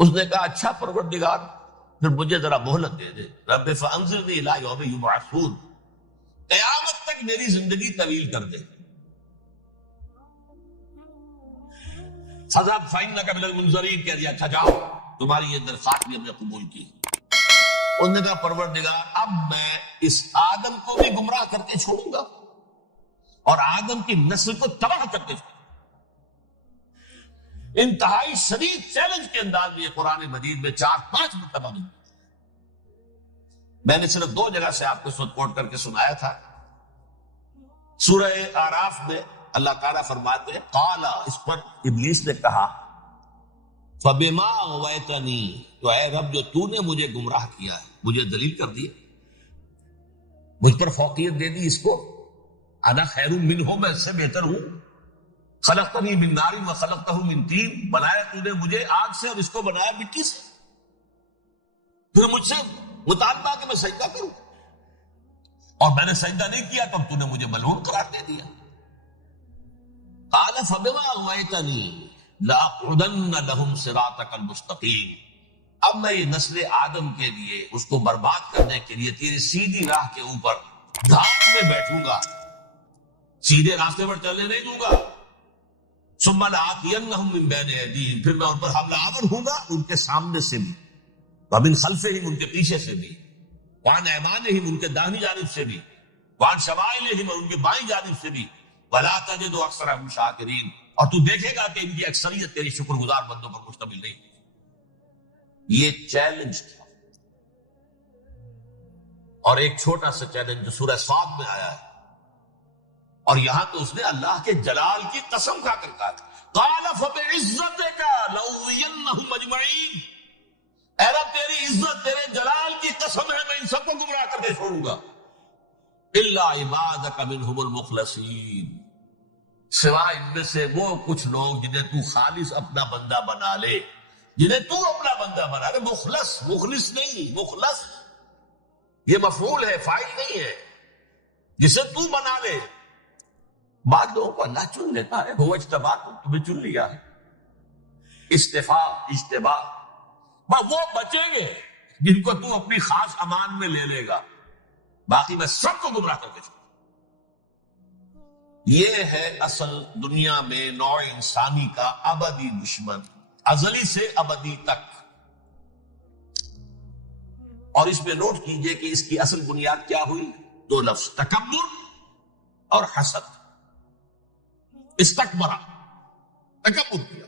اس نے کہا اچھا پروردگار پھر مجھے ذرا مہلت دے دے، رب فانظرنی الی یوم یبعثون، قیامت تک میری زندگی طویل کر دے۔ فذهب فإنك من المنظرین، کہہ دیا اچھا جاؤ، تمہاری یہ درخواست بھی ہم نے قبول کی۔ انہوں نے کہا پروردگار اب میں اس آدم کو بھی گمراہ کر کے چھوڑوں گا اور آدم کی نسل کو تباہ کر کے چھوڑوں گا۔ انتہائی شدید چیلنج کے انداز میں یہ قرآن مجید میں 4-5 مرتبہ میں نے صرف 2 جگہ سے آپ کو اس وقت کوٹ کر کے سنایا تھا۔ سورہ اعراف میں اللہ تعالیٰ فرماتے ہیں قال، اس پر ابلیس نے کہا فبما اغویتنی، تو اے رب جو تو نے مجھے گمراہ کیا ہے، مجھے دلیل کر دیا، مجھ پر فوقیت دے دی، اس کو انا خیر منہ، میں اس سے بہتر ہوں، خلقتنی من نار وخلقتہ من طین، بنایا تو نے مجھے آگ سے اور اس کو بنایا مٹی سے، پھر مجھ سے مطالبہ کہ میں سجدہ کروں، اور میں نے سجدہ نہیں کیا تب تو نے مجھے ملعون قرار دے دیا۔ قال فبما اغویتنی لأقعدن لهم صراطک المستقیم، اب میں یہ نسل آدم کے لیے، اس کو برباد کرنے کے لیے تیری سیدھی راہ کے اوپر دھاک میں بیٹھوں گا، سیدھے راستے پر چلنے نہیں دوں گا۔ ثم لآتینہم من بین ایدیہم، پھر میں ان پر حملہ آور ہوں گا، ان کے سامنے سے بھی، ومن خلفہم، ان کے پیچھے سے بھی، وعن ایمانہم، ان کے داہنی جانب سے بھی، وعن شمائلہم، اور ان کے بائیں جانب سے بھی، ولا تجد اکثرہم شاکرین، اور تو دیکھے گا کہ ان کی اکثریت تیری شکر گزار بندوں پر مشتمل نہیں۔ یہ چیلنج تھا، اور ایک چھوٹا سا چیلنج جو سورہ صاد میں آیا ہے، اور یہاں تو اس نے اللہ کے جلال کی قسم کھا کر کہا قال فبعزتک لأغوینہم اجمعین، اے رب تیری عزت، تیرے جلال کی قسم ہے میں ان سب کو گمراہ کر کے چھوڑوں گا، الا عبادک منہم المخلصین، سوائے ان میں سے وہ کچھ لوگ جنہیں تو خالص اپنا بندہ بنا لے، جنہیں تو اپنا بندہ بنا لے، مخلص، مخلص نہیں، مخلص یہ مفعول ہے، فاعل نہیں ہے، جسے تو بنا لے۔ بعض لوگوں کو اللہ چن لیتا ہے، وہ اجتباکم، تمہیں چن لیا ہے، استفاء، اجتباء، وہ بچیں گے جن کو تو اپنی خاص امان میں لے لے گا، باقی میں سب کو گمراہ کر کے چھوڑوں۔ یہ ہے اصل دنیا میں نوع انسانی کا ابدی دشمن، ازلی سے ابدی تک۔ اور اس میں نوٹ کیجئے کہ اس کی اصل بنیاد کیا ہوئی؟ 2 لفظ، تکبر اور حسد۔ استکبر، تکبر کیا،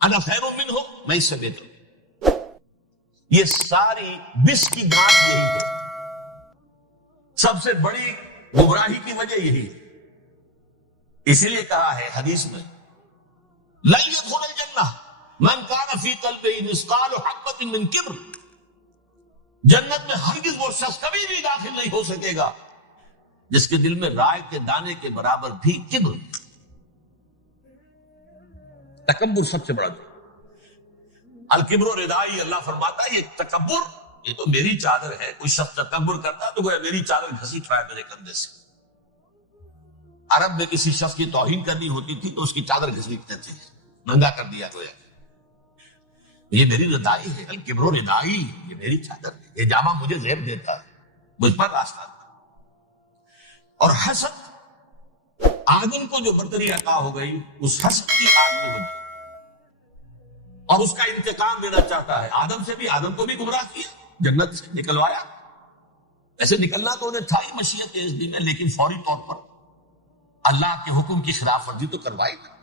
انا خیر منہ، میں اس سے بہتر ہوں۔ یہ ساری بس کی گانٹھ یہی ہے، سب سے بڑی گمراہی کی وجہ یہی ہے۔ اسی لیے کہا ہے حدیث میں لن يدخل الجنہ من کان فی قلبہ مثقال حبۃ من کبر، جنت میں ہرگز وہ شخص کبھی بھی داخل نہیں ہو سکے گا جس کے دل میں رائے کے دانے کے برابر بھی کبر۔ تکبر سب سے بڑا الکبر ردائی، اللہ فرماتا ہے یہ تکبر، یہ تو میری چادر ہے۔ کوئی شخص تکبر کرتا تو گویا میری چادر گھسیٹ رہا ہے میرے کندھے سے۔ عرب میں کسی شخص کی توہین کرنی ہوتی تھی تو اس کی چادر گھسیٹتے تھے، ننگا کر دیا گویا، یہ میری ردائی ہے، الکبر ردائی، یہ میری چادر ہے، یہ جامہ مجھے زیب دیتا ہے، مجھ پر راستہ ہے۔ اور حسد، آدم کو جو برتری عطا ہو گئی اس حسد کی آگ میں بجھی، اور اس کا انتقام لینا چاہتا ہے۔ آدم سے بھی، آدم کو بھی گمراہ کیا، جنت سے نکلوایا، ایسے نکلنا تو انہیں تھا ہی مشیت اس دن میں، لیکن فوری طور پر اللہ کے حکم کی خلاف ورزی تو کروائی تھا۔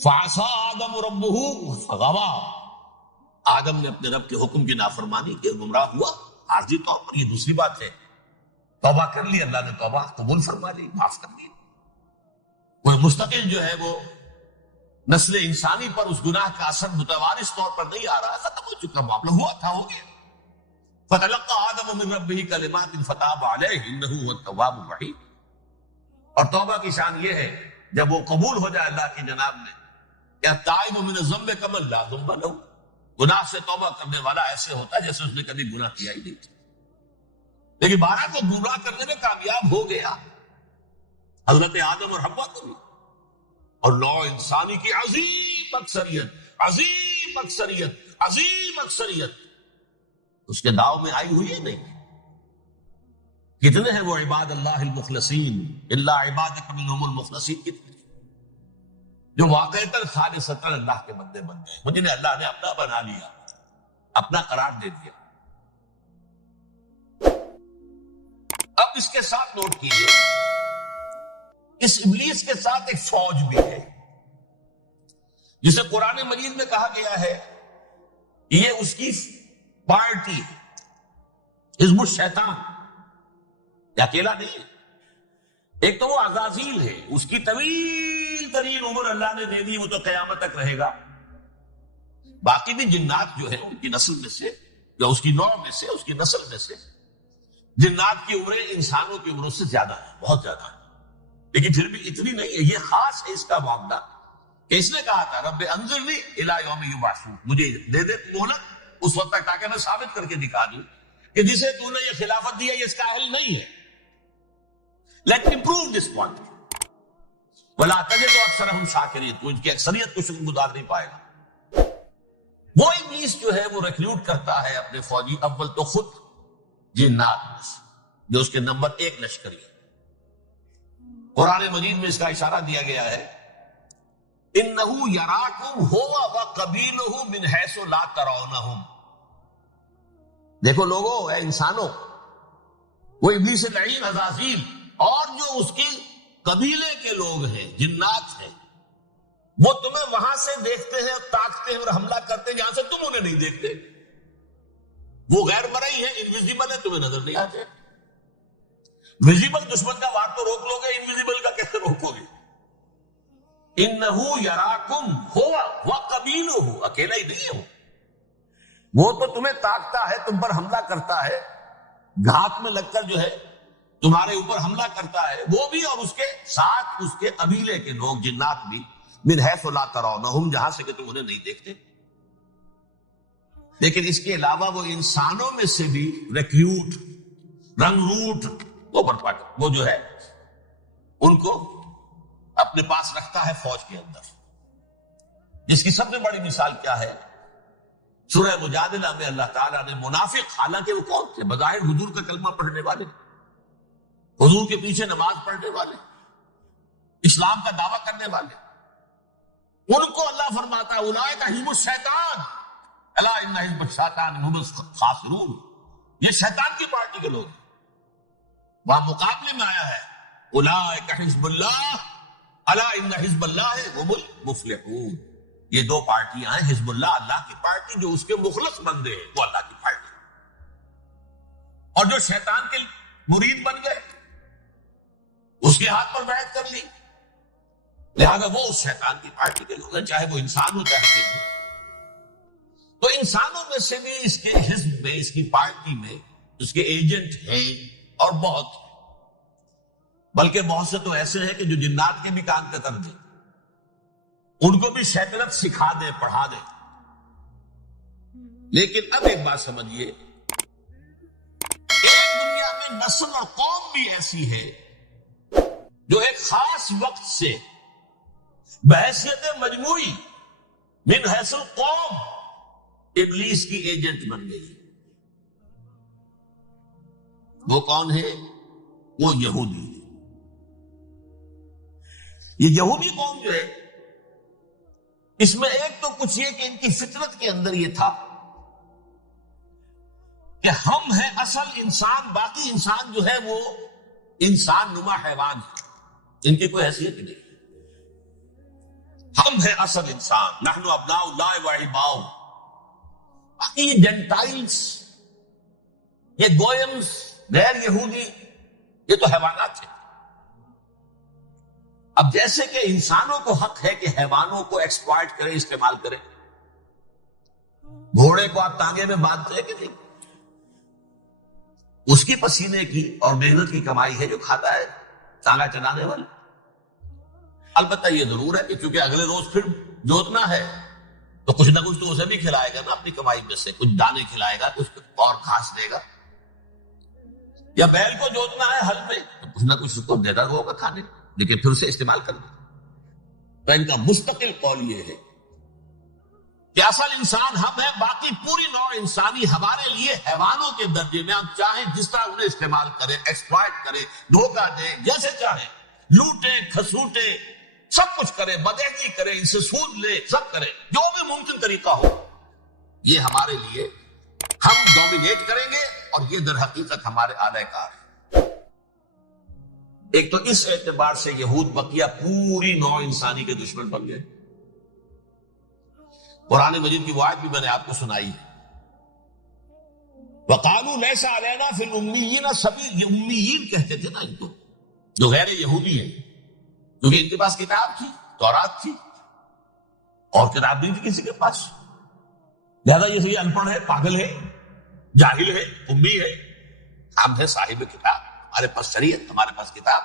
فعصى آدم ربہ فغوى، آدم نے اپنے رب کے حکم کی نافرمانی کی، گمراہ ہوا عارضی طور پر۔ یہ دوسری بات ہے، توبہ کر لی، اللہ نے توبہ قبول فرما لی، معاف کر لی۔ وہ مستقل جو ہے وہ نسل انسانی پر اس گناہ کا اثر متوارث طور پر نہیں آ رہا، ختم ہو چکا، معاملہ ہوا تھا، ہو گیا۔ فتلقى آدم من ربہ کلمات فتاب علیہ انہ هو التواب الرحیم۔ اور توبہ کی شان یہ ہے جب وہ قبول ہو جائے اللہ کی جناب میں، کہ التائب من الذنب کمن لا ذنب له، گناہ سے توبہ کرنے والا ایسے ہوتا ہے جیسے اس نے کبھی گناہ کیا ہی نہیں تھا۔ لیکن 12 کو گمراہ کرنے میں کامیاب ہو گیا، حضرت آدم اور حوا کو بھی، اور نوع انسانی کی عظیم اکثریت، عظیم عظیم اکثریت اس کے داؤ میں آئی ہوئی ہے نہیں. کتنے ہیں وہ عباد اللہ المخلصین، الا عبادک منہم المخلصین، کتنے جو واقعتاً خالصتاً اللہ کے بندے بن گئے، وہ جنہیں اللہ نے اپنا بنا لیا، اپنا قرار دے دیا. اب اس کے ساتھ نوٹ کیجئے، اس ابلیس کے ساتھ ایک فوج بھی ہے جسے قرآن مجید میں کہا گیا ہے یہ اس کی پارٹی ہے، حزب الشیطان. یہ اکیلا نہیں ہے. ایک تو وہ عزازیل ہے، اس کی طویل ترین عمر اللہ نے دے دی، وہ تو قیامت تک رہے گا. باقی بھی جنات جو ہیں ان کی نسل میں سے یا اس کی نوع میں سے، اس کی نسل میں سے جنات کی عمریں انسانوں کی عمروں سے زیادہ ہیں، بہت زیادہ ہیں. لیکن پھر بھی اتنی نہیں ہے. یہ خاص ہے اس کا معاملہ کہ اس نے کہا تھا رب انظرنی الی یوم یبعثون، مجھے دے دے مہلت اس وقت تک تاکہ میں ثابت کر کے دکھا دوں کہ جسے تو نے یہ خلافت دی ہے یہ اس کا اہل نہیں ہے. Let me prove this point. ولا تجد اکثرهم شاکرین، تو ان کی اکثریت کو شکر گزار نہیں پائے گا. وہ ابلیس جو ہے وہ ریکروٹ کرتا ہے اپنے فوجی، اول تو خود جنات میں سے جو اس کے نمبر 1 لشکری ہے. قرآن مجید میں اس کا اشارہ دیا گیا ہے انہو یراکم ہوا وقبیلہ من حیث لا ترونہم. دیکھو لوگو، اے انسانوں، وہ ابلیس لعین عزازیل اور جو اس کی قبیلے کے لوگ ہیں، جنات ہیں، وہ تمہیں وہاں سے دیکھتے ہیں، تاکتے ہیں اور حملہ کرتے ہیں جہاں سے تم انہیں نہیں دیکھتے. وہ غیر مرئی ہیں، انویزیبل ہیں، تمہیں نظر نہیں آتے. ویزیبل دشمن کا وار تو روک لو گے، انویزیبل کا کیسے روکو گے؟ انہو یراکم ہوا وقبیلہ، اکیلا ہی نہیں ہے وہ تو تمہیں تاکتا ہے، تم پر حملہ کرتا ہے، گھات میں لگ کر جو ہے تمہارے اوپر حملہ کرتا ہے، وہ بھی اور اس کے ساتھ اس کے قبیلے کے لوگ جنات بھی، من حیث لا ترونہم، جہاں سے کہ تم انہیں نہیں دیکھتے. لیکن اس کے علاوہ وہ انسانوں میں سے بھی ریکروٹ، رنگ روٹ، وہ جو ہے ان کو اپنے پاس رکھتا ہے فوج کے اندر. جس کی سب سے بڑی مثال کیا ہے؟ سورہ مجادلہ میں اللہ تعالیٰ نے منافق، حالانکہ وہ کون تھے؟ بظاہر حضور کا کلمہ پڑھنے والے، حضور کے پیچھے نماز پڑھنے والے، اسلام کا دعویٰ کرنے والے، ان کو اللہ فرماتا ہے اولئک حزب الشیطان الا ان حزب الشیطان هم الخاسرون. یہ شیطان کی پارٹی کے لوگ ہیں. وہاں مقابلے میں آیا ہے اولئک حزب اللہ الا ان حزب اللہ هم المفلحون. یہ دو پارٹیاں ہیں، حزب اللہ اللہ کی پارٹی جو اس کے مخلص بندے ہیں، وہ اللہ کی پارٹی، اور جو شیطان کے مرید بن گئے اس کے ہاتھ پر بیعت کر لی، لہذا وہ اس شیطان کی پارٹی کے لوگ ہیں، چاہے وہ انسان ہو چاہے جن ہو. تو انسانوں میں سے بھی اس کے حزب میں، اس کی پارٹی میں اس کے ایجنٹ ہیں اور بہت ہیں. بلکہ بہت سے تو ایسے ہیں کہ جو جنات کے بھی کام کتر دیں، ان کو بھی شیطنت سکھا دے، پڑھا دے. لیکن اب ایک بات سمجھیے، ایک دنیا میں نسل اور قوم بھی ایسی ہے جو ایک خاص وقت سے بحیثیت مجموعی من حیث القوم ابلیس کی ایجنٹ بن گئی. وہ کون ہے؟ وہ یہودی. یہ یہودی قوم جو ہے، اس میں ایک تو کچھ یہ کہ ان کی فطرت کے اندر یہ تھا کہ ہم ہیں اصل انسان، باقی انسان جو ہے وہ انسان نما حیوان ہے، ان کی کوئی حیثیت نہیں. ہم ہیں اصل انسان، نحن ابناء اللہ و احباؤہ. باقی یہ جنٹائلز، یہ گوئمز، غیر یہودی، یہ تو حیوانات ہیں. اب جیسے کہ انسانوں کو حق ہے کہ حیوانوں کو ایکسپلائٹ کریں، استعمال کریں. گھوڑے کو آپ تانگے میں باندھتے ہیں کہ نہیں؟ اس کی پسینے کی اور محنت کی کمائی ہے جو کھاتا ہے تانگا چلانے والا. البتہ یہ ضرور ہے کہ چونکہ اگلے روز پھر جوتنا ہے تو کچھ نہ کچھ تو اسے بھی کھلائے گا نا، اپنی کمائی میں سے کچھ دانے کھلائے گا، کچھ اور گھاس دے گا. یا بیل کو جوتنا ہے ہل میں تو کچھ نہ کچھ اس کو دیتا ہوگا کھانے، لیکن پھر اسے استعمال کرنا. تو ان کا مستقل قول یہ ہے کہ اصل انسان ہم ہیں، باقی پوری نوع انسانی ہمارے لیے حیوانوں کے درجے میں، ہم چاہیں جس طرح انہیں استعمال کریں، ایکسپلائٹ کریں، دھوکہ دیں، جیسے چاہیں، لوٹیں کھسوٹیں، سب کچھ کریں، بدعہدی کریں، ان سے سود لیں، سب کریں، جو بھی ممکن طریقہ ہو، یہ ہمارے لیے ہم ڈومینیٹ کریں گے، اور یہ در حقیقت ہمارے اعلی کار ہے۔ ایک تو اس اعتبار سے یہود بقیہ پوری نوع انسانی کے دشمن بن گئے۔ قرآن مجید کی وہ آیت بھی میں نے آپ کو سنائی ہے، وَقَالُوا لَيْسَ عَلَيْنَا فِي الْأُمِّيِّينَ سَبِيلٌ، یہ امیین کہتے تھے نا ان کو، جو غیر یہودی ہیں، کیونکہ ان کے پاس کتاب تھی، تورات تھی، اور کتاب نہیں تھی کسی کے پاس، لہذا یہ ان پڑھ ہے، پاگل ہے، جاہل ہے، امی ہے، ہم ہیں صاحب کتاب، ہمارے پاس شریعت، ہمارے پاس کتاب،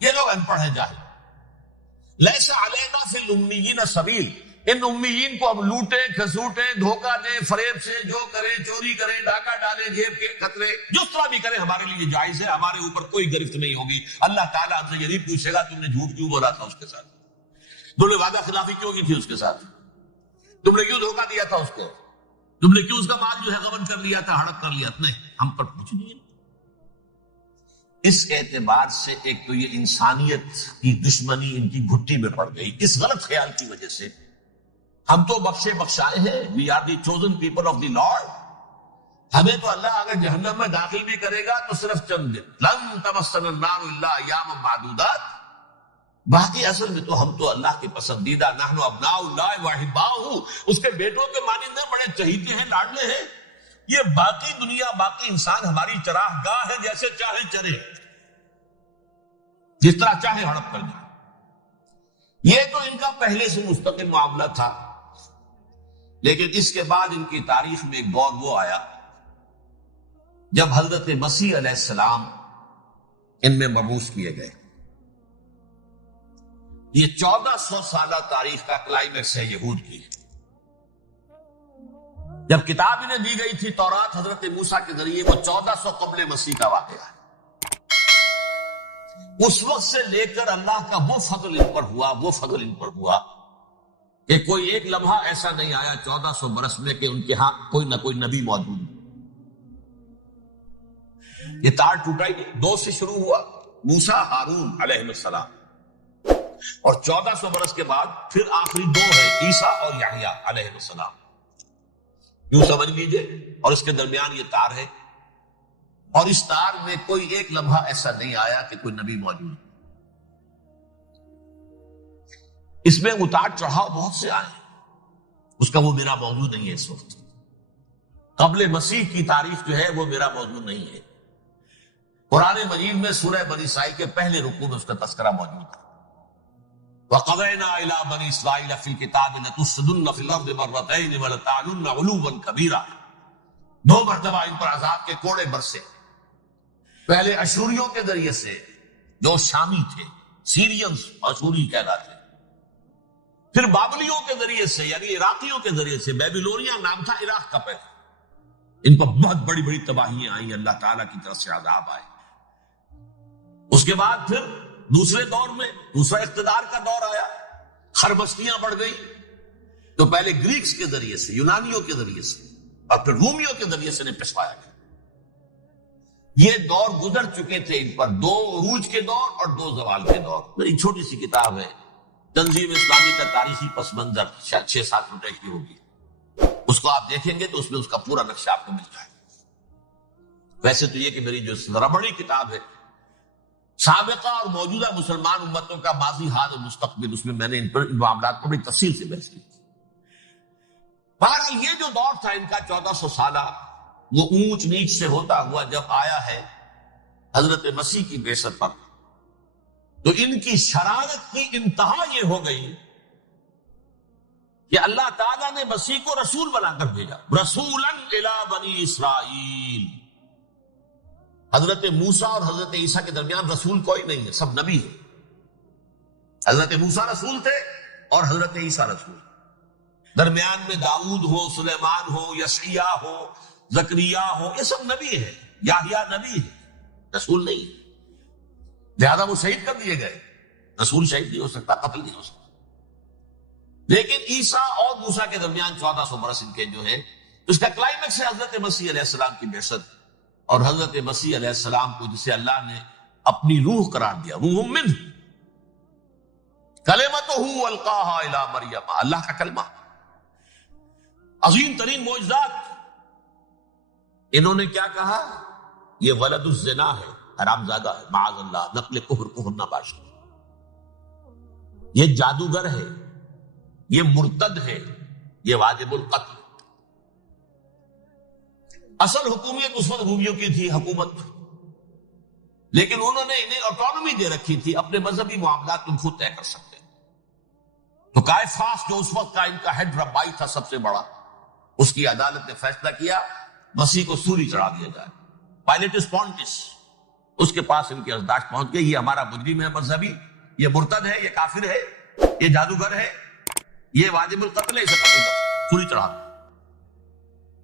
یہ لوگ ان پڑھ ہیں، جاہل۔ لیس علینا فی الامیین سبیل، ان امیین کو ہم لوٹیں کھسوٹیں، دھوکہ دیں، فریب سے جو کریں، چوری کریں، ڈاکہ ڈالیں، جیب کے قطرے، جس طرح بھی کریں ہمارے لیے جائز ہے، ہمارے اوپر کوئی گرفت نہیں ہوگی۔ اللہ تعالیٰ ہم سے یہ نہیں پوچھے گا تم نے جھوٹ کیوں بولا تھا اس کے ساتھ، تم نے وعدہ خلافی کیوں کی تھی اس کے ساتھ، تم نے کیوں دھوکہ دیا تھا اس کو، تم نے کیوں اس کا مال جو ہے غبن کر لیا تھا، ہڑپ کر لیا تھا، نہیں، ہم پر کچھ نہیں۔ اس اعتبار سے ایک تو یہ انسانیت کی دشمنی ان کی گھٹی میں پڑ گئی، اس غلط خیال کی وجہ سے۔ ہم تو بخشے بخشائے ہیں، we are the chosen people of the lord, ہمیں تو اللہ اگر جہنم میں داخل بھی کرے گا تو صرف چند دن، لن تمسنا النار الا ایاما معدودات، باقی اصل میں تو ہم تو اللہ کے پسندیدہ، نحن ابناء اللہ واحباؤہ، اس کے بیٹوں کے مانند ہیں، بڑے چہیتے ہیں، لاڈلے ہیں، یہ باقی دنیا، باقی انسان ہماری چراہ گاہ ہے، جیسے چاہے چرے، جس طرح چاہے ہڑپ کر جائے۔ یہ تو ان کا پہلے سے مستقل معاملہ تھا، لیکن اس کے بعد ان کی تاریخ میں ایک دور وہ آیا جب حضرت مسیح علیہ السلام ان میں مبعوث کیے گئے۔ یہ 1400 سالہ تاریخ کا کلائمیکس ہے یہود کی۔ جب کتاب انہیں دی گئی تھی تورات حضرت موسیٰ کے ذریعے، وہ 1400 قبل مسیح کا واقعہ ہے۔ اس وقت سے لے کر اللہ کا وہ فضل ان پر ہوا، وہ فضل ان پر ہوا کہ کوئی ایک لمحہ ایسا نہیں آیا 1400 برس میں کہ ان کے ہاں کوئی نہ کوئی نبی موجود۔ یہ تار ٹوٹا ہی نہیں، 2 سے شروع ہوا، موسیٰ ہارون علیہ السلام، اور 1400 برس کے بعد پھر آخری 2 ہے، عیسیٰ اور یحییٰ علیہ السلام، یوں سمجھ لیجئے، اور اس کے درمیان یہ تار ہے، اور اس تار میں کوئی ایک لمحہ ایسا نہیں آیا کہ کوئی نبی موجود۔ اس میں اتار چڑھاؤ بہت سے آئے، اس کا وہ میرا موضوع نہیں ہے اس وقت۔ قبل مسیح کی تاریخ جو ہے وہ میرا موضوع نہیں ہے۔ قرآن مجید میں سورہ بنی اسرائیل کے پہلے رکوع میں اس کا تذکرہ موجود ہے۔ وَقَضَيْنَا إِلَىٰ بَنِي إِسْرَائِيلَ فِي الْكِتَابِ لَتُفْسِدُنَّ فِي الْأَرْضِ مَرَّتَيْنِ وَلَتَعْلُنَّ عُلُوًّا كَبِيرًا، 2 مرتبہ ان پر عذاب کے کوڑے برسے، پہلے اشوریوں کے ذریعے سے جو شامی تھے، سیرینز اشوری کہلاتے، پھر بابلیوں کے ذریعے سے یعنی عراقیوں کے ذریعے سے، بیبیلونیا نام تھا عراق کا پہلے، ان پر بہت بڑی بڑی تباہیاں آئیں، اللہ تعالیٰ کی طرف سے عذاب آئے۔ اس کے بعد پھر دوسرے دور میں دوسرا اقتدار کا دور آیا، خربستیاں بڑھ گئی، تو پہلے گریکس کے ذریعے سے، یونانیوں کے ذریعے سے، اور پھر رومیوں کے ذریعے سے پسوایا گیا۔ یہ دور گزر چکے تھے ان پر، 2 عروج کے دور اور 2 زوال کے دور۔ میری چھوٹی سی کتاب ہے تنظیم اسلامی کا تاریخی پس منظر، شاید 6-7 روپے کی ہوگی، اس کو آپ دیکھیں گے تو اس میں اس کا پورا نقشہ آپ کو مل جائے گا۔ ویسے تو یہ کہ میری جو ذرا بڑی کتاب ہے سابقہ اور موجودہ مسلمان امتوں کا ماضی، حال اور مستقبل، اس میں میں نے ان معاملات کو بڑی تفصیل سے بحث کی۔ بہرحال یہ جو دور تھا ان کا 1400 سالہ، وہ اونچ نیچ سے ہوتا ہوا جب آیا ہے حضرت مسیح کی بعثت پر، تو ان کی شرارت کی انتہا یہ ہو گئی کہ اللہ تعالیٰ نے مسیح کو رسول بنا کر بھیجا، رسولاً الی بنی اسرائیل۔ حضرت موسیٰ اور حضرت عیسیٰ کے درمیان رسول کوئی نہیں ہے، سب نبی ہے۔ حضرت موسیٰ رسول تھے اور حضرت عیسیٰ رسول، درمیان میں داؤد ہو، سلیمان ہو، یشعیاہ ہو، زکریا ہو، یہ سب نبی ہے، یحییٰ نبی ہے، رسول نہیں ہے، لہذا وہ شہید کر دیے گئے۔ رسول شہید نہیں ہو سکتا، قتل نہیں ہو سکتا۔ لیکن عیسیٰ اور موسیٰ کے درمیان 1400 برس ان کے جو ہے، اس کا کلائمیکس ہے حضرت مسیح علیہ السلام کی بعثت، اور حضرت مسیح علیہ السلام کو جسے اللہ نے اپنی روح قرار دیا، روح منہ، کلمتہ القاہا الی مریم، اللہ کا کلمہ، عظیم ترین معجزات۔ انہوں نے کیا کہا؟ یہ ولد الزنا ہے، حرام زادہ ہے، معاذ اللہ، نقل کفر نہ باشد، یہ جادوگر ہے، یہ مرتد ہے، یہ واجب القتل۔ اصل حکومت اس وقت رومیوں کی تھی حکومت، لیکن انہوں نے انہیں آٹونومی دے رکھی تھی، اپنے مذہبی معاملات تم خود طے کر سکتے ہیں۔ تو کائفاس جو اس وقت کا ان کا ہیڈ ربائی تھا سب سے بڑا، اس کی عدالت نے فیصلہ کیا مسیح کو سولی چڑھا دیا جائے۔ پائلیٹس پونٹس، اس کے پاس ان کی یادداشت پہنچ گئی، یہ ہمارا مجرم ہے مذہبی، یہ مرتد ہے، یہ کافر ہے، یہ جادوگر ہے، یہ واجب القتل ہے، اسے قتل کر سولی چڑھا دو۔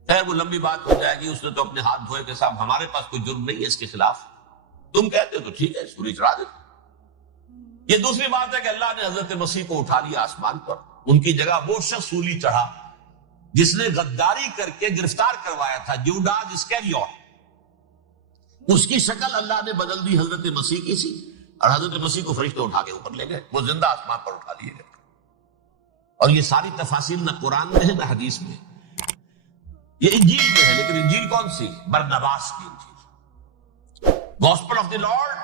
خیر وہ لمبی بات ہو جائے گی، اس نے تو اپنے ہاتھ دھوئے کہ صاحب ہمارے پاس کوئی جرم نہیں ہے اس کے خلاف، تم کہتے ہو تو ٹھیک ہے سولی چڑھا دے۔ یہ دوسری بات ہے کہ اللہ نے حضرت مسیح کو اٹھا لیا آسمان پر، ان کی جگہ وہ شخص سولی چڑھا جس نے غداری کر کے گرفتار کروایا تھا، جوڈاس اسکریوٹ، اس کی شکل اللہ نے بدل دی حضرت مسیح کی سی، اور حضرت مسیح کو فرشتے اٹھا کے اوپر لے گئے، وہ زندہ آسمان پر اٹھا لیے گئے۔ اور یہ ساری تفاصیل نہ قرآن میں ہے نہ حدیث میں، یہ انجیل میں ہے، لیکن انجیل کون سی؟ برنباس کی انجیل، gospel of the lord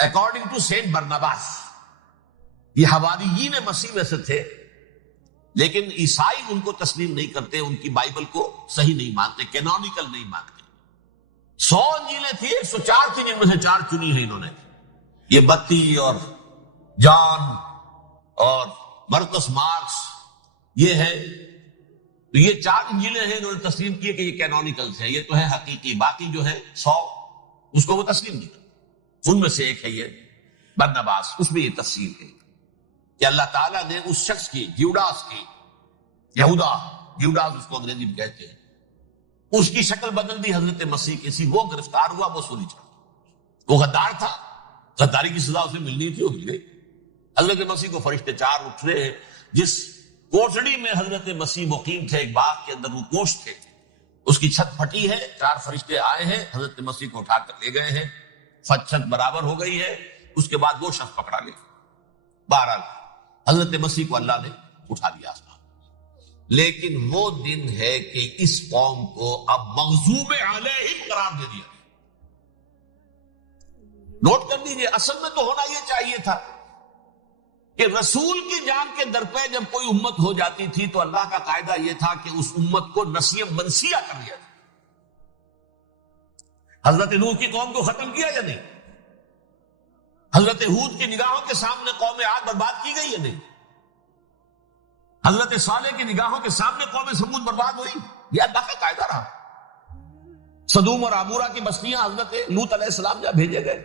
according to saint Barnabas. یہ حواریین مسیح میں سے تھے، لیکن عیسائی ان کو تسلیم نہیں کرتے، ان کی بائبل کو صحیح نہیں مانتے، کینونیکل نہیں مانتے۔ 100 انجیلیں تھی، 104 تھی، جن میں سے 4 چنی ہیں انہوں نے، یہ بتی اور جان اور مرکس مارکس، یہ ہے، تو یہ 4 انجیلیں ہیں انہوں نے تسلیم کیے کہ یہ کینونیکلز ہیں، یہ تو ہے حقیقی، باقی جو ہے 100 اس کو وہ تسلیم نہیں کرتے۔ ان میں سے ایک ہے یہ برنباس، اس میں یہ تفصیل ہے کہ اللہ تعالیٰ نے اس شخص کی، جیوڈاس کی، یہودا جیوڈاس اس کو انگریزی میں کہتے ہیں، اس کی شکل بدل دی حضرت مسیح کی سی، وہ گرفتار ہوا، وہ سولی چڑھا، وہ غدار تھا، غداری کی سزا اسے ملنی تھی، وہ مل گئی۔ حضرت مسیح کو فرشتے 4 اٹھ رہے ہیں، جس کوٹڑی میں حضرت مسیح مقیم تھے، ایک باغ کے اندر وہ کوش تھے، اس کی چھت پھٹی ہے، 4 فرشتے آئے ہیں، حضرت مسیح کو اٹھا کر لے گئے ہیں، چھت برابر ہو گئی ہے، اس کے بعد وہ شخص پکڑا گیا۔ بہرحال حضرت مسیح کو اللہ نے اٹھا لیا آسمان۔ لیکن وہ دن ہے کہ اس قوم کو اب مغضوب علیہم قرار دے دیا۔ نوٹ کر دیجئے، اصل میں تو ہونا یہ چاہیے تھا کہ رسول کی جان کے در پہ جب کوئی امت ہو جاتی تھی تو اللہ کا قاعدہ یہ تھا کہ اس امت کو نسیہ منسیہ کر دیا جائے۔ حضرت نوح کی قوم کو ختم کیا یا نہیں؟ حضرت ہود کی نگاہوں کے سامنے قوم عاد برباد کی گئی یا نہیں؟ حضرت صالح کی نگاہوں کے سامنے قوم سمود برباد ہوئی؟ یہ اللہ کا قاعدہ رہا۔ سدوم اور عمورہ کی بستیاں حضرت لوط علیہ السلام جہاں بھیجے گئے،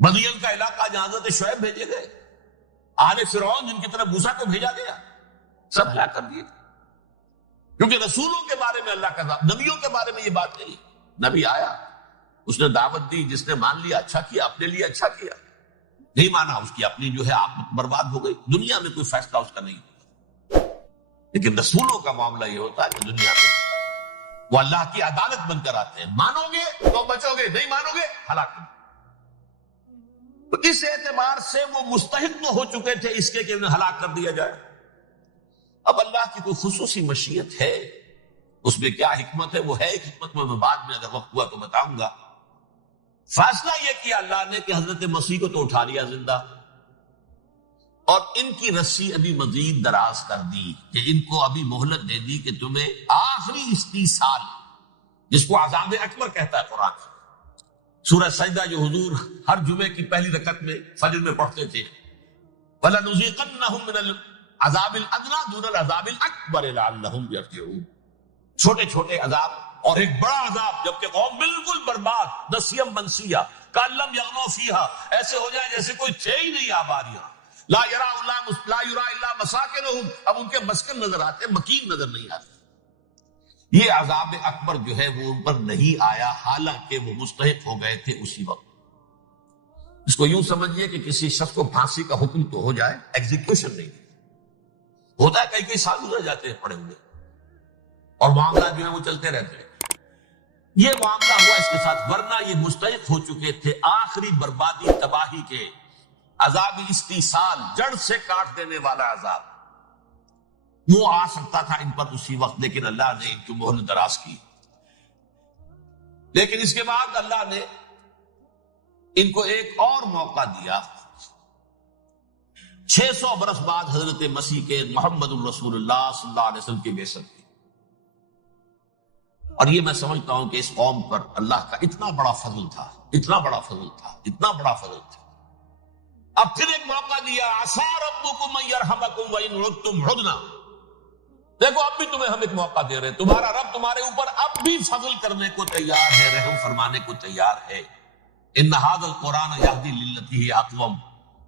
مدین کا علاقہ جہاں حضرت شعیب بھیجے گئے، آل فرعون جن کی طرف موسیٰ کو بھیجا گیا، سب ہلاک کر دیے، کیونکہ رسولوں کے بارے میں اللہ کا، نبیوں کے بارے میں یہ بات نہیں۔ نبی آیا، اس نے دعوت دی، جس نے مان لیا اچھا کیا، اپنے لیے اچھا کیا، نہیں مانا اس کی اپنی جو ہے آپ برباد ہو گئی، دنیا میں کوئی فیصلہ اس کا نہیں ہوتا۔ لیکن رسولوں کا معاملہ یہ ہوتا ہے کہ دنیا میں وہ اللہ کی عدالت بن کر آتے ہیں، مانو گے تو بچو گے، نہیں مانو گے ہلاک۔ تو اس اعتبار سے وہ مستحق تو ہو چکے تھے اس کے کہ انہیں ہلاک کر دیا جائے۔ اب اللہ کی کوئی خصوصی مشیت ہے، اس میں کیا حکمت ہے، وہ ہے ایک حکمت، میں بعد میں اگر وقت ہوا تو بتاؤں گا۔ فیصلہ یہ کیا اللہ نے کہ حضرت مسیح کو تو اٹھا لیا زندہ، اور ان کی رسی ابھی مزید دراز کر دی، کہ ان کو ابھی مہلت دے دی کہ تمہیں آخری استیصال، جس کو عذاب اکبر کہتا ہے قرآن، سورہ سجدہ جو حضور ہر جمعے کی پہلی رکعت میں فجر میں پڑھتے تھے، وَلَنُذِيقَنَّهُم مِّنَ الْعَذَابِ الْأَدْنَىٰ دُونَ الْعَذَابِ الْأَكْبَرِ لَعَلَّهُمْ يَرْجِعُونَ۔ چھوٹے چھوٹے عذاب اور ایک بڑا عذاب، جبکہ قوم بالکل برباد، نسیم منسیہ، کأن لم یغنوا فیہا، ایسے ہو جائے جیسے کوئی تھے ہی نہیں آباد یہاں، لا یرا الا مساکنہم، اب ان کے مسکن نظر آتے، مکین نظر نہیں آتے۔ یہ عذاب اکبر جو ہے وہ ان پر نہیں آیا، حالانکہ وہ مستحق ہو گئے تھے اسی وقت۔ اس کو یوں سمجھیے کہ کسی شخص کو پھانسی کا حکم تو ہو جائے، ایگزیکیوشن نہیں، ہوتا ہے کئی سال گزر جاتے ہیں پڑے ہوئے اور معاملات جو ہیں وہ چلتے رہتے ہیں. یہ معاملہ ہوا اس کے ساتھ، ورنہ یہ مستحق ہو چکے تھے آخری بربادی تباہی کے، عذاب استیصال، جڑ سے کاٹ دینے والا عذاب. وہ آ سکتا تھا ان پر اسی وقت، لیکن اللہ نے ان کی مہلت دراز کی. لیکن اس کے بعد اللہ نے ان کو ایک اور موقع دیا. 600 برس بعد حضرت مسیح کے محمد الرسول اللہ صلی اللہ علیہ وسلم کی بعثت کی. اور یہ میں سمجھتا ہوں کہ اس قوم پر اللہ کا اتنا بڑا فضل تھا، اتنا بڑا فضل تھا، اتنا بڑا فضل تھا. اب پھر ایک موقع دیا، عسیٰ ربکم ان یرحمکم وان عدتم عدنا. دیکھو اب بھی تمہیں ہم ایک موقع دے رہے ہیں، تمہارا رب تمہارے اوپر اب بھی فضل کرنے کو تیار ہے، رحم فرمانے کو تیار ہے. ان ھذا القرآن یہدی للتی ہی اقوم.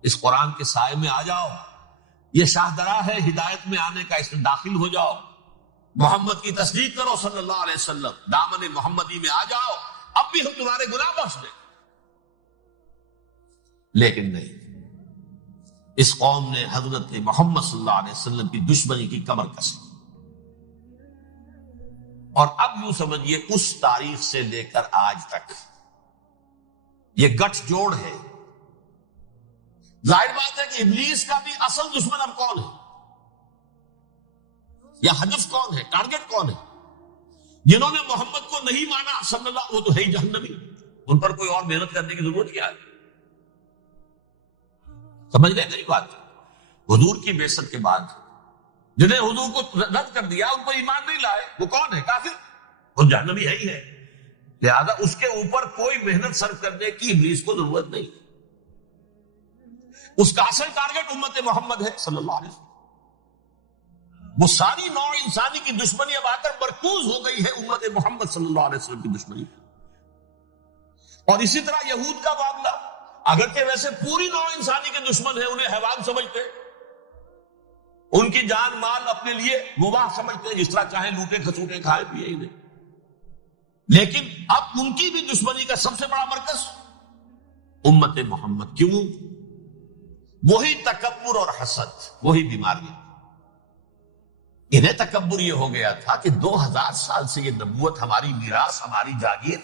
اس قرآن کے سائے میں آ جاؤ، یہ شاہدرا ہے ہدایت میں آنے کا، اس میں داخل ہو جاؤ، محمد کی تصدیق کرو صلی اللہ علیہ وسلم، دامن محمدی میں آ جاؤ، اب بھی ہم تمہارے گناہ بخش دیں. لیکن نہیں، اس قوم نے حضرت محمد صلی اللہ علیہ وسلم کی دشمنی کی کمر کسی. اور اب یوں سمجھیے اس تاریخ سے لے کر آج تک یہ گٹھ جوڑ ہے. ظاہر بات ہے کہ ابلیس کا بھی اصل دشمن اب کون ہے، یا ہدف کون ہے، ٹارگٹ کون ہے؟ جنہوں نے محمد کو نہیں مانا صلی اللہ، وہ تو ہے ہی جہنمی، ان پر کوئی اور محنت کرنے کی ضرورت کیا ہے؟ سمجھ رہے میری بات؟ حضور کی بعثت کے بعد جنہیں حضور کو رد کر دیا، ان کو ایمان نہیں لائے، وہ کون ہے؟ کافر، وہ جہنمی ہے ہی ہے. لہذا اس کے اوپر کوئی محنت صرف کرنے کی ابلیس کو ضرورت نہیں. اس کا اصل ٹارگٹ امت محمد ہے صلی اللہ علیہ وسلم. وہ ساری نوع انسانی کی دشمنی اب آ کر مرکوز ہو گئی ہے امت محمد صلی اللہ علیہ وسلم کی دشمنی. اور اسی طرح یہود کا معاملہ، اگرچہ ویسے پوری نوع انسانی کے دشمن ہیں، انہیں حیوان سمجھتے ہیں، ان کی جان مال اپنے لیے مباح سمجھتے ہیں، جس طرح چاہیں لوٹے کھسوٹے کھائے پیے ہی نہیں. لیکن اب ان کی بھی دشمنی کا سب سے بڑا مرکز امت محمد. کیوں؟ وہی تکبر اور حسد، وہی بیماری. انہیں تکبر یہ ہو گیا تھا کہ 2000 سال سے یہ نبوت ہماری میراث، ہماری جاگیر.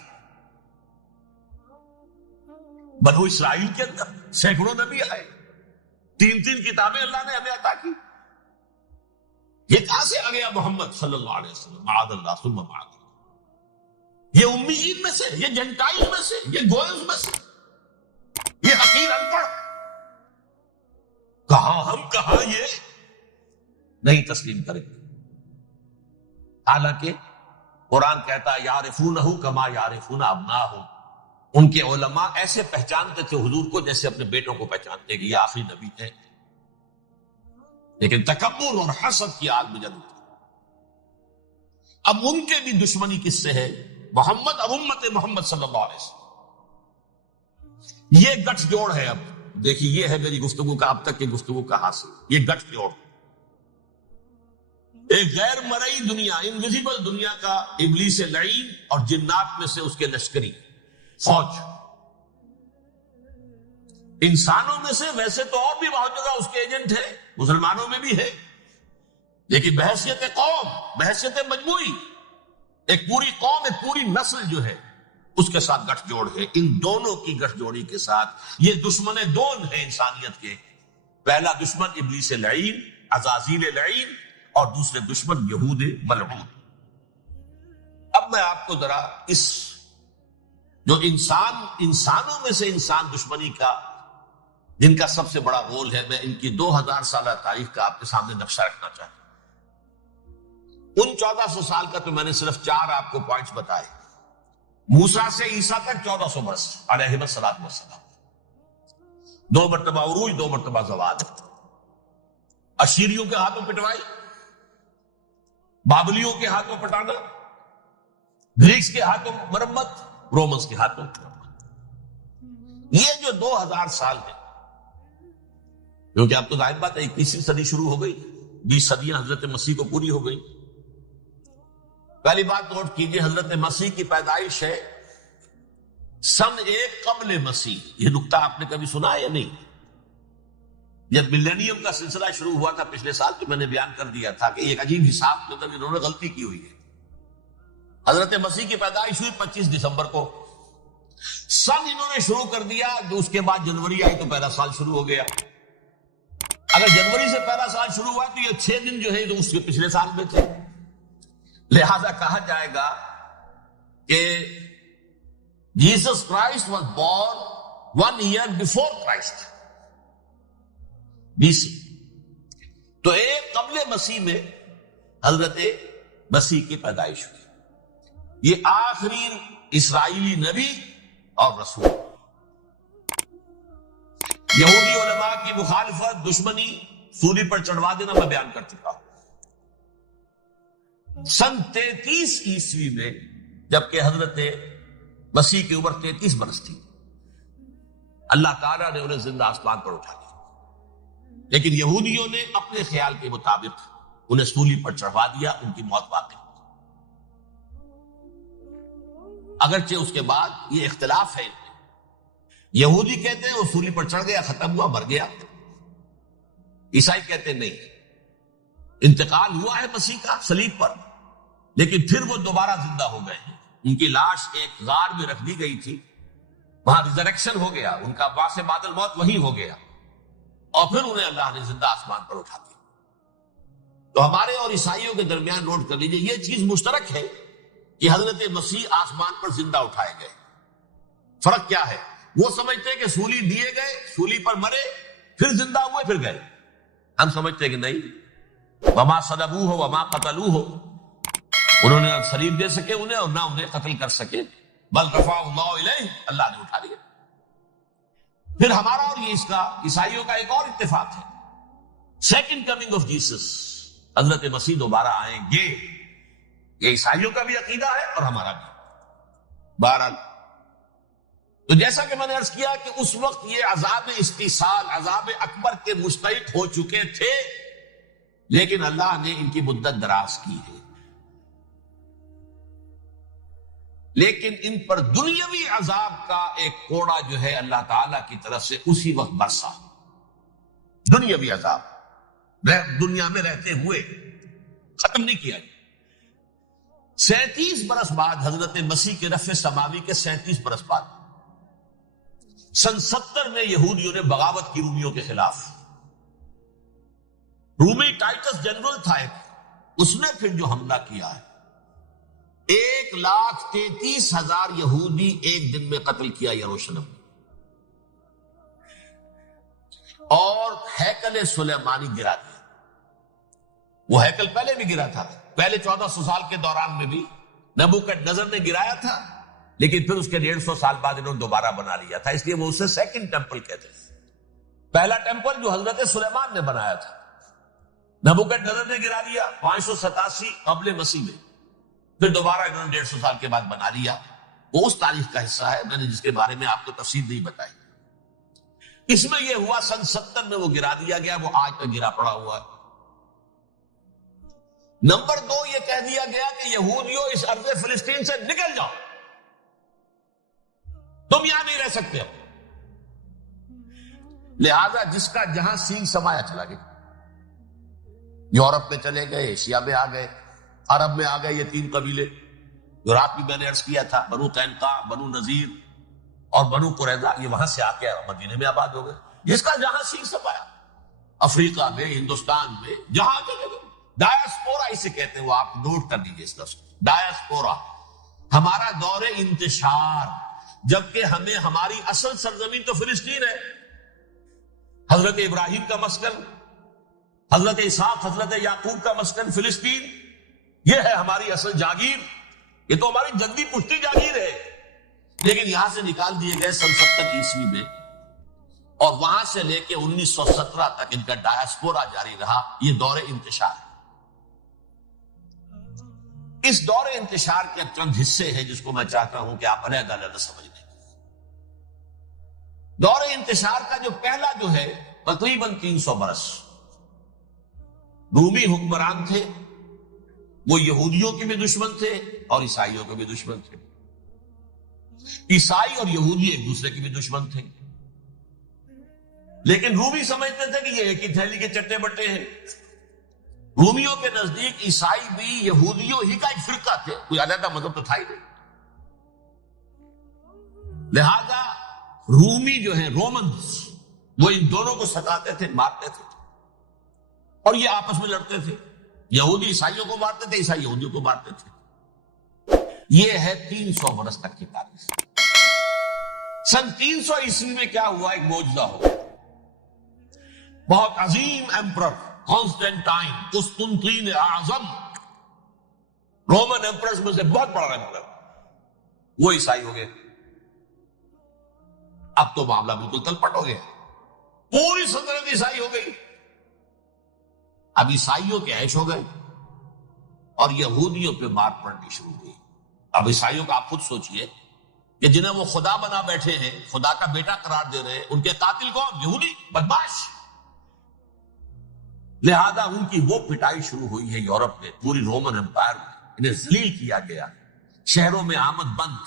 بنو اسرائیل کے اندر سینکڑوں نبی آئے، 3 کتابیں اللہ نے ہمیں عطا کی. یہ کہاں سے آ گیا محمد صلی اللہ علیہ وسلم؟ معاذ اللہ ثم معاذ اللہ. یہ امیین میں سے، یہ جنٹائل میں سے، یہ گوئلز میں سے، یہ حقیر ان پڑھ. کہاں ہم، کہاں یہ نہیں تسلیم کریں. حالانکہ قرآن کہتا ہے یعرفونہ کما یعرفون ابناءہم. ان کے علماء ایسے پہچانتے تھے حضور کو جیسے اپنے بیٹوں کو پہچانتے کہ یہ آخری نبی ہے. لیکن تکبر اور حسد کی آگ میں جل اٹھی. اب ان کے بھی دشمنی کس سے ہے؟ محمد اور امت محمد صلی اللہ علیہ وسلم. یہ گٹھ جوڑ ہے. اب دیکھیے، یہ ہے میری گفتگو کا اب تک کی گفتگو کا حاصل، یہ گٹھ جوڑ. ایک غیر مرئی دنیا، انویزیبل دنیا کا ابلیس لعین اور جنات میں سے اس کے لشکری فوج. انسانوں میں سے ویسے تو اور بھی بہت جگہ اس کے ایجنٹ ہے، مسلمانوں میں بھی ہے، لیکن بحیثیت قوم، بحیثیت مجموعی، ایک پوری قوم، ایک پوری نسل جو ہے اس کے ساتھ گٹھ جوڑ ہے. ان دونوں کی گٹھ جوڑی کے ساتھ یہ دشمن دون ہے انسانیت کے. پہلا دشمن ابلیس لعین، عزازیل لعین، اور دوسرے دشمن یہود ملعون. اب میں آپ کو ذرا اس جو انسانوں میں سے انسان دشمنی کا، جن کا سب سے بڑا رول ہے، میں ان کی 2000 سالہ تاریخ کا آپ کے سامنے نقشہ رکھنا چاہتا ہوں. ان 1400 سال کا تو میں نے صرف 4 آپ کو پوائنٹس بتائے. موسیٰ سے عیسیٰ تک 1400 برس علیہ الصلوۃ والسلام. 2 مرتبہ عروج، 2 مرتبہ زوال. اشیریوں کے ہاتھوں پٹوائی، بابلیوں کے ہاتھوں پٹانا، گریکس کے ہاتھوں مرمت، رومنس کے ہاتھوں مرمت. یہ جو 2000 سال ہے، کیونکہ اب تو ظاہر بات ہے 21ویں صدی شروع ہو گئی، 20 صدیاں حضرت مسیح کو پوری ہو گئی. پہلی بات نوٹ کیجئے، حضرت مسیح کی پیدائش ہے سن 1 قبل مسیح. یہ نقطہ آپ نے کبھی سنا ہے یا نہیں؟ جب ملینیم کا سلسلہ شروع ہوا تھا پچھلے سال تو میں نے بیان کر دیا تھا کہ ایک عجیب حساب کے اندر انہوں نے غلطی کی ہوئی ہے. حضرت مسیح کی پیدائش ہوئی 25 دسمبر کو. سن انہوں نے شروع کر دیا جو اس کے بعد جنوری آئی تو پہلا سال شروع ہو گیا. اگر جنوری سے پہلا سال شروع ہوا تو یہ 6 دن جو ہے تو اس کے پچھلے سال میں تھے. لہذا کہا جائے گا کہ Jesus Christ was born 1 year before Christ BC. تو ایک قبل مسیح میں حضرت مسیح کی پیدائش ہوئی. یہ آخری اسرائیلی نبی اور رسول. یہودی علماء کی مخالفت دشمنی سولی پر چڑھوا دینا میں بیان کر چکا ہوں. سن 33 عیسوی میں جبکہ حضرت مسیح کی عمر 33 برس تھی اللہ تعالیٰ نے انہیں زندہ آسمان پر اٹھا دیا. لیکن یہودیوں نے اپنے خیال کے مطابق انہیں سولی پر چڑھوا دیا. ان کی موت واقع. اگرچہ اس کے بعد یہ اختلاف ہے. یہودی کہتے ہیں وہ سولی پر چڑھ گیا ختم ہوا مر گیا. عیسائی کہتے ہیں نہیں انتقال ہوا ہے مسیح کا صلیب پر لیکن پھر وہ دوبارہ زندہ ہو گئے ہیں. ان کی لاش ایک غار میں رکھ دی گئی تھی وہاں ریزریکشن ہو گیا. ان کا باعث بعد الموت وہی ہو گیا اور پھر انہیں اللہ نے زندہ آسمان پر اٹھا دیا. تو ہمارے اور عیسائیوں کے درمیان نوٹ کر لیجئے یہ چیز مشترک ہے کہ حضرت مسیح آسمان پر زندہ اٹھائے گئے. فرق کیا ہے؟ وہ سمجھتے ہیں کہ سولی دیے گئے سولی پر مرے پھر زندہ ہوئے پھر گئے. ہم سمجھتے ہیں کہ نہیں وما صلبوہ وما قتلوہ انہوں نے نہ صلیب دے سکے انہیں اور نہ انہیں قتل کر سکے بل رفعہ اللہ الیہ اللہ نے اٹھا لیا. پھر ہمارا اور یہ اس کا عیسائیوں کا ایک اور اتفاق ہے. سیکنڈ کمنگ آف جیسس حضرت مسیح دوبارہ آئیں گے. یہ عیسائیوں کا بھی عقیدہ ہے اور ہمارا بھی. بہرحال تو جیسا کہ میں نے عرض کیا کہ اس وقت یہ عذاب استیصال عذاب اکبر کے مستحق ہو چکے تھے لیکن اللہ نے ان کی مدت دراز کی ہے. لیکن ان پر دنیاوی عذاب کا ایک کوڑا جو ہے اللہ تعالی کی طرف سے اسی وقت برسا. دنیاوی عذاب دنیا میں رہتے ہوئے ختم نہیں کیا. 37 برس بعد حضرت مسیح کے رفع سماوی کے 37 برس بعد سن 70 میں یہودیوں نے بغاوت کی رومیوں کے خلاف. رومی ٹائٹس جنرل تھا ایک اس نے پھر جو حملہ کیا ہے 1,33,000 یہودی ایک دن میں قتل کیا یروشلم میں اور ہیکل سلیمانی گرا دیا. وہ ہیکل پہلے بھی گرا تھا. پہلے 1400 سال کے دوران میں بھی نبوکدنضر نے گرایا تھا لیکن پھر اس کے 150 سال بعد انہوں نے دوبارہ بنا لیا تھا. اس لیے وہ اسے سیکنڈ ٹیمپل کہتے ہیں. پہلا ٹیمپل جو حضرت سلیمان نے بنایا تھا نبوکدنضر نے گرا دیا 587 قبل مسیح میں. پھر دوبارہ انہوں نے 150 سال کے بعد بنا لیا. وہ اس تاریخ کا حصہ ہے میں نے جس کے بارے میں آپ کو تفصیل نہیں بتائی. اس میں یہ ہوا سن 70 میں وہ گرا دیا گیا. وہ آج تک گرا پڑا ہوا ہے. نمبر 2 یہ کہہ دیا گیا کہ یہودیوں اس ارض فلسطین سے نکل جاؤ تم یہاں نہیں رہ سکتے. لہذا جس کا جہاں سینگ سمایا چلا گیا. یورپ میں چلے گئے ایشیا میں آ گئے عرب میں آ گئے. یہ 3 قبیلے جو رات بھی میں نے عرض کیا تھا بنو قینقاع بنو نذیر اور بنو قریظہ یہ وہاں سے آ کے مدینے میں آباد ہو گئے. جس کا جہاں سینگ سمایا افریقہ میں ہندوستان میں جہاں چلے گئے. ڈایاسپورا اسے کہتے ہیں. وہ آپ نوٹ کر لیجیے اس لفظ ڈایاسپورا. ہمارا دور انتشار جبکہ ہمیں ہماری اصل سرزمین تو فلسطین ہے. حضرت ابراہیم کا مسکن حضرت اسحاق حضرت یعقوب کا مسکن فلسطین یہ ہے ہماری اصل جاگیر. یہ تو ہماری جدی پشتی جاگیر ہے. لیکن یہاں سے نکال دیے گئے سن 70 عیسوی میں اور وہاں سے لے کے 1917 تک ان کا ڈایاسپورا جاری رہا. یہ دور انتشار ہے. اس دور انتشار کے چند حصے ہیں جس کو میں چاہتا ہوں کہ آپ علیحدہ علیحدہ سمجھ لیں. دور انتشار کا جو پہلا جو ہے تقریباً 300 برس رومی حکمران تھے. وہ یہودیوں کے بھی دشمن تھے اور عیسائیوں کے بھی دشمن تھے. عیسائی اور یہودی ایک دوسرے کے بھی دشمن تھے. لیکن رومی سمجھتے تھے کہ یہ ایک ہی تھیلی کے چٹے بٹے ہیں. رومیوں کے نزدیک عیسائی بھی یہودیوں ہی کا ایک فرقہ تھے، کوئی علیحدہ مذہب تو تھا ہی نہیں. لہذا رومی جو ہیں رومنز، وہ ان دونوں کو ستاتے تھے، مارتے تھے، اور یہ آپس میں لڑتے تھے. یہودی عیسائیوں کو مارتے تھے، عیسائی یہودیوں کو مارتے تھے. یہ ہے 300 برس تک کی تاریخ. سن 300 عیسوی میں کیا ہوا؟ ایک معجزہ ہو گیا. بہت عظیم ایمپرر کانسٹینٹائن، قسطنطین اعظم، رومن ایمپررز میں سے بہت بڑا ایمپرر، وہ عیسائی ہو گئے. اب تو معاملہ بالکل تلپٹ ہو گیا، پوری سلطنت عیسائی ہو گئی. اب عیسائیوں کے عیش ہو گئے اور یہودیوں پہ مار پڑنی شروع ہوئی. اب عیسائیوں کا آپ خود سوچئے کہ جنہیں وہ خدا بنا بیٹھے ہیں، خدا کا بیٹا قرار دے رہے ہیں، ان کے قاتل کون؟ یہودی بدماش. لہذا ان کی وہ پٹائی شروع ہوئی ہے یورپ میں، پوری رومن امپائر میں. انہیں ذلیل کیا گیا، شہروں میں آمد بند،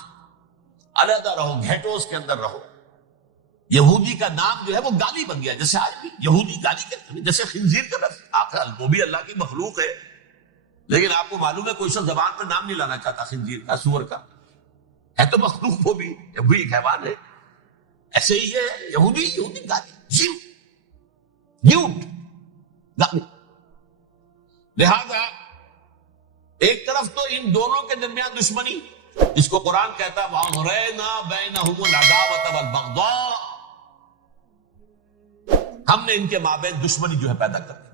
علیحدہ رہو، گھیٹوز کے اندر رہو. یہودی کا نام جو ہے وہ گالی بن گیا. جیسے آج بھی یہودی گالی کہتے ہیں، جیسے خنزیر کا لفظ. آخر وہ بھی اللہ کی مخلوق ہے، لیکن آپ کو معلوم ہے کوئی شخص زبان پر نام نہیں لانا چاہتا خنزیر کا، سور کا. ہے تو مخلوق، وہ بھی ایک حیوان ہے. ایسے ہی ہے یہودی گالی، جیوٹ گالی. لہذا ایک طرف تو ان دونوں کے درمیان دشمنی، جس کو قرآن کہتا ہے وَأَغْرَيْنَا بَيْنَهُمُ الْعَدَاوَةَ وَالْبَغْضَاءَ، ہم نے ان کے مابین دشمنی جو ہے پیدا کر دی.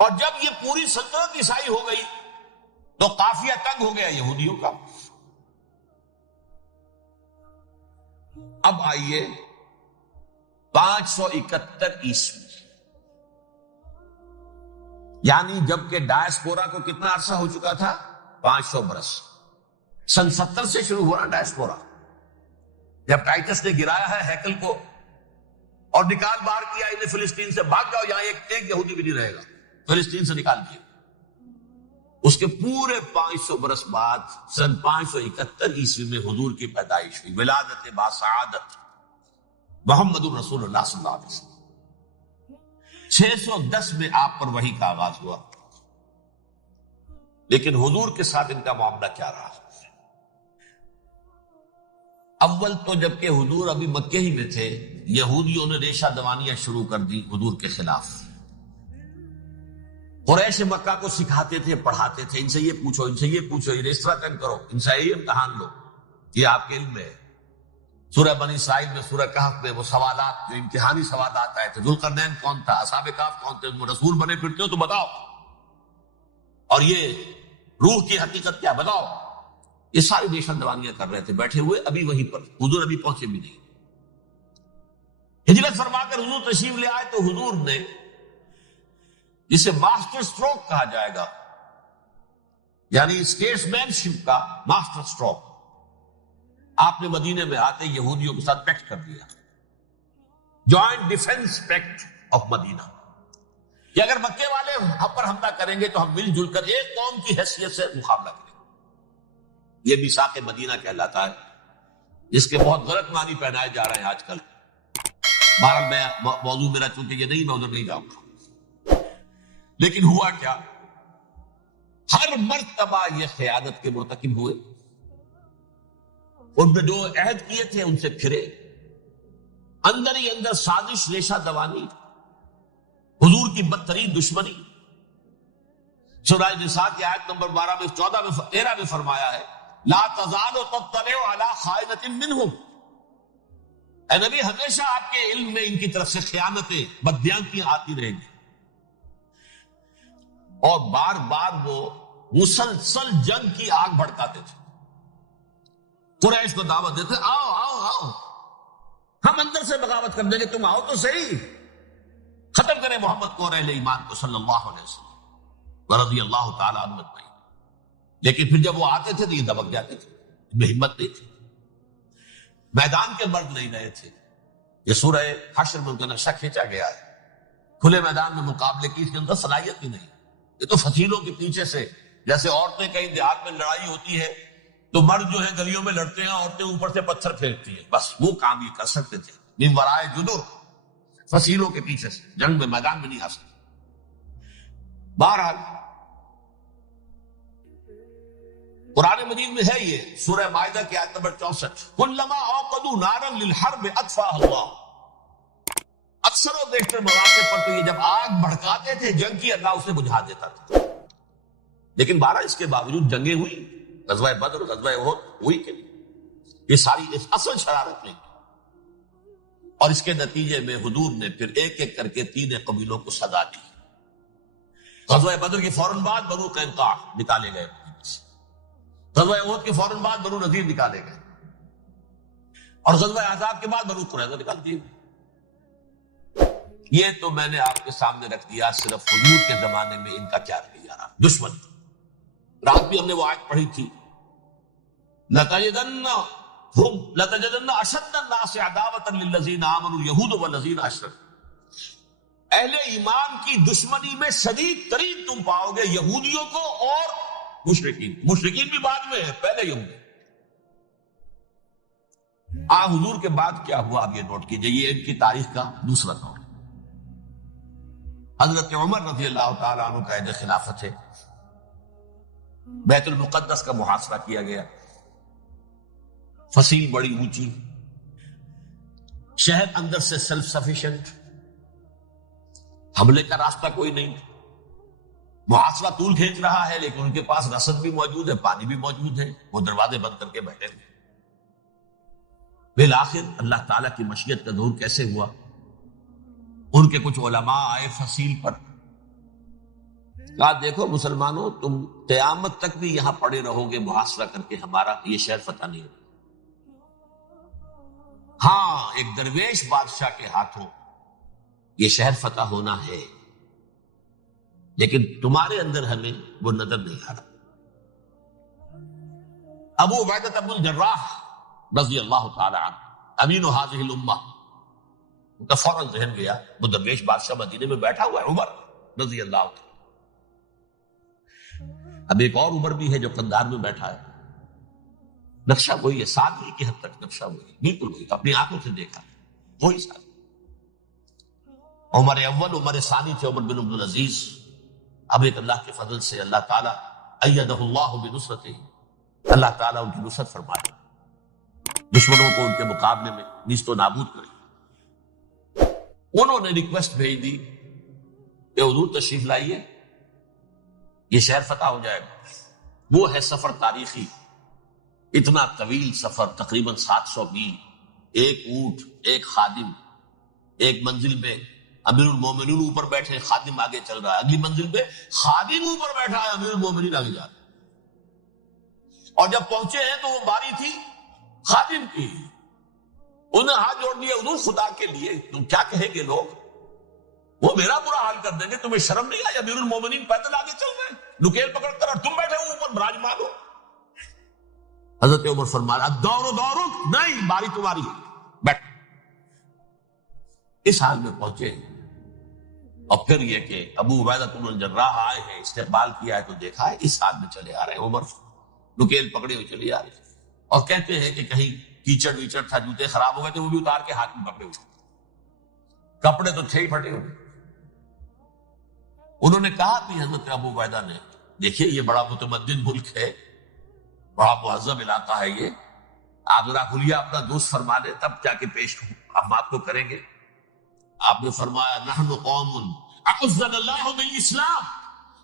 اور جب یہ پوری سلطنت عیسائی ہو گئی تو قافیہ تنگ ہو گیا یہودیوں کا. اب آئیے 571 عیسوی، یعنی جبکہ ڈائسپورا کو کتنا عرصہ ہو چکا تھا؟ 500 برس. سن 70 سے شروع ہوا نا ڈائسپورا، جب ٹائٹس نے گرایا ہے ہیکل کو اور نکال باہر کیا انہیں فلسطین سے. بھاگ جاؤ، یہاں ایک یہودی بھی نہیں رہے گا، فلسطین سے نکال دیا. اس کے پورے 500 برس بعد سن 571 عیسوی میں حضور کی پیدائش ہوئی، ولادت باسعادت محمد الرسول اللہ صلی اللہ علیہ وسلم. 610 میں آپ پر وحی کا آغاز ہوا. لیکن حضور کے ساتھ ان کا معاملہ کیا رہا؟ اول تو جبکہ حضور ابھی مکے ہی میں تھے، یہودیوں نے ریشہ دوانیاں شروع کر دی حضور کے خلاف. قریش مکہ کو سکھاتے تھے، پڑھاتے تھے، ان سے یہ پوچھو، ان سے یہ پوچھو، یہ ریسترا تنگ کرو، ان سے یہ امتحان لو. یہ آپ کے علم میں ہے. سورہ بنی اسرائیل میں، سورہ کہف میں وہ سوالات، جو امتحانی سوالات آئے تھے، ذوالقرنین کون تھا، اصحاب کہف کون تھے، تم رسول بنے پھرتے ہو تو بتاؤ، اور یہ روح کی حقیقت کیا بتاؤ. یہ ساری ریشہ دوانیاں کر رہے تھے بیٹھے ہوئے ابھی وہیں پر. حضور ابھی پہنچے بھی نہیں. ہجرت فرما کر حضور تشریف لے آئے تو حضور نے، جسے ماسٹر سٹروک کہا جائے گا، یعنی اسٹیٹس مین شپ کا ماسٹر سٹروک، آپ نے مدینے میں آتے یہودیوں کے ساتھ پیکٹ کر دیا، جوائنٹ ڈیفنس پیکٹ آف مدینہ، کہ اگر مکے والے ہم پر حملہ کریں گے تو ہم مل جل کر ایک قوم کی حیثیت سے مقابلہ کریں گے. یہ میثاق مدینہ کہلاتا ہے، جس کے بہت غلط معنی پہنائے جا رہے ہیں آج کل. بہرحال میں موضوع میرا چونکہ یہ نہیں، میں ادھر نہیں جاؤں گا. لیکن ہوا کیا؟ ہر مرتبہ یہ خیانت کے مرتکب ہوئے. ان نے جو عہد کیے تھے ان سے پھرے، اندر ہی اندر سازش، ریشہ دوانی، حضور کی بدترین دشمنی. سورہ نساء کی آیت نمبر 12 میں 13 میں فرمایا ہے لا تزال تطلع علی خائنۃ منہم. اے نبی، ہمیشہ آپ کے علم میں ان کی طرف سے خیانتیں، بددیانتیاں آتی رہیں گی. اور بار بار وہ مسلسل جنگ کی آگ بھڑکاتے تھے. قریش کو دعوت دیتے، آؤ آؤ آؤ، ہم اندر سے بغاوت کر دیں گے، تم آؤ تو صحیح، ختم کریں محمد کو اور اہل ایمان کو صلی اللہ علیہ وسلم رضی اللہ تعالیٰ عنہ اجمعین. لیکن پھر جب وہ آتے تھے تو یہ دبک جاتے تھے، ان میں ہمت نہیں تھی، میدان کے مرد نہیں رہے تھے. یہ سورہ حشر میں ان کا نقشہ کھینچا گیا ہے. کھلے میدان میں مقابلے کی اس کے اندر صلاحیت ہی نہیں. یہ تو فتیلوں کے پیچھے سے، جیسے عورتیں کہیں دیہات میں لڑائی ہوتی ہے تو مرد جو ہے گلیوں میں لڑتے ہیں، عورتیں اوپر سے پتھر پھینکتی ہیں، بس وہ کام یہ کر سکتے تھے. من ورائے جدر، فصیلوں کے پیچھے سے، جنگ میں میدان میں نہیں آ سکتے۔ بہرحال قرآن مجید میں ہے یہ، سورہ مائدہ کی آیت نمبر 64، کلما اوقدوا نارا للحرب اطفاها اللہ۔ اکثر و بیشتر مواقع پر تو یہ جب آگ بھڑکاتے تھے جنگ کی، اللہ اسے بجھا دیتا تھا۔ لیکن بہرحال اس کے باوجود جنگیں ہوئی، غزوہ بدر، غزوہ احد ہوئی کہ نہیں؟ یہ ساری اصل شرارت نہیں، اور اس کے نتیجے میں حضور نے پھر ایک ایک کر کے 3 قبیلوں کو سزا دی۔ غزوہ بدر کے فوراً بعد بنو قینقاع نکالے گئے، غزوہ احد کے فوراً بعد بنو نذیر نکالے گئے، اور غزوہ احزاب کے بعد بنو قریظہ نکال دیے۔ یہ تو میں نے آپ کے سامنے رکھ دیا صرف حضور کے زمانے میں ان کا کیا رویہ رہا۔ دشمن، رات بھی ہم نے وہ آیت پڑھی تھی، لَتَجِدَنَّ أَشَدَّ النَّاسِ عَدَاوَةً لِلَّذِينَ آمَنُوا الْيَهُودُ وَالَّذِينَ أَشْرَكُوا۔ اہل ایمان کی دشمنی میں شدید ترین تم پاؤ گے یہودیوں کو اور مشرکین بھی بعد میں ہے، پہلے یہودی۔ حضور کے بعد کیا ہوا اب یہ نوٹ کیجئے، یہ ان کی تاریخ کا دوسرا دور۔ حضرت عمر رضی اللہ تعالیٰ عنہ کا عہد خلافت ہے، بیت المقدس کا محاصرہ کیا گیا، فصیل بڑی اونچی، شہر اندر سے سیلف سفیشینٹ، حملے کا راستہ کوئی نہیں، محاصرہ طول کھینچ رہا ہے، لیکن ان کے پاس رسد بھی موجود ہے، پانی بھی موجود ہے، وہ دروازے بند کر کے بیٹھے ہوئے۔ بالآخر اللہ تعالیٰ کی مشیت کا ظہور کیسے ہوا؟ ان کے کچھ علماء آئے فصیل پر، کہا دیکھو مسلمانوں، تم قیامت تک بھی یہاں پڑے رہو گے محاصرہ کر کے، ہمارا یہ شہر فتح نہیں ہوگا۔ ہاں، ایک درویش بادشاہ کے ہاتھوں یہ شہر فتح ہونا ہے، لیکن تمہارے اندر ہمیں وہ نظر نہیں آ رہا۔ ابو عبیدہ بن الجراح رضی اللہ تعالی عنہ، امین هذه الامہ، ان کا فوراً ذہن گیا وہ درویش بادشاہ مدینے میں بیٹھا ہوا ہے، عمر رضی اللہ تعالی۔ اب ایک اور عمر بھی ہے جو قندھار میں بیٹھا ہے، نقشہ وہی ہے، سادگی کی حد تک نقشہ وہی، بالکل وہی، اپنی آنکھوں سے دیکھا وہی سادگی۔ عمر اول، عمر ثانی تھے عمر بن عبدالعزیز۔ اب ایک اللہ کے فضل سے اللہ تعالیٰ ایدہ اللہ بنصرتہ، اللہ تعالیٰ ان کی نصرت فرمائے، دشمنوں کو ان کے مقابلے میں نیست و نابود کرے۔ انہوں نے ریکویسٹ بھیج دی کہ حضور تشریف لائیے، یہ شہر فتح ہو جائے گا۔ وہ ہے سفر تاریخی، اتنا طویل سفر، تقریباً 700 میل، ایک اونٹ، ایک خادم، ایک منزل میں امیر المومنین اوپر بیٹھے، خادم آگے چل رہا ہے، اگلی منزل پہ خادم اوپر بیٹھا ہے، امیر المومنین آگے جا رہا ہے۔ اور جب پہنچے ہیں تو وہ باری تھی خادم کی، انہیں ہاتھ جوڑ دیا، حضور خدا کے لیے تم کیا کہیں گے لوگ، وہ میرا برا حال کر دیں گے، تمہیں شرم نہیں آئی؟ امیر المومنین پیدل آگے چل رہے ہیں نکیل پکڑ کر، اور تم بیٹھے ہو اوپر براجمان ہو۔ حضرت عمر فرمایا الدور دورک، نہیں، باری تمہاری ہے، بیٹھ۔ اس حال میں پہنچے، اور پھر یہ کہ ابو عبیدہ بن الجراح آئے ہیں، استقبال کیا ہے تو دیکھا ہے اس حال میں چلے آ رہے ہیں، عمر نکیل پکڑے ہوئے چلے آ رہے ہیں، اور کہتے ہیں کہ کہیں کیچڑ ویچڑ تھا، جوتے خراب ہو گئے تھے، وہ بھی اتار کے ہاتھ میں پکڑے ہوئے، کپڑے تو تھے ہی پھٹے ہوئے۔ انہوں نے کہا بھی حضرت ابو عبیدہ نے، دیکھیے یہ بڑا متمدن ملک ہے، بڑا مہذب علاقہ ہے یہ، آپ ذرا کھلیے اپنا دوست فرما دیں تب جا کے پیش ہم آپ کو کریں گے۔ آپ نے فرمایا نحن قوم اعزنا اللہ بالاسلام،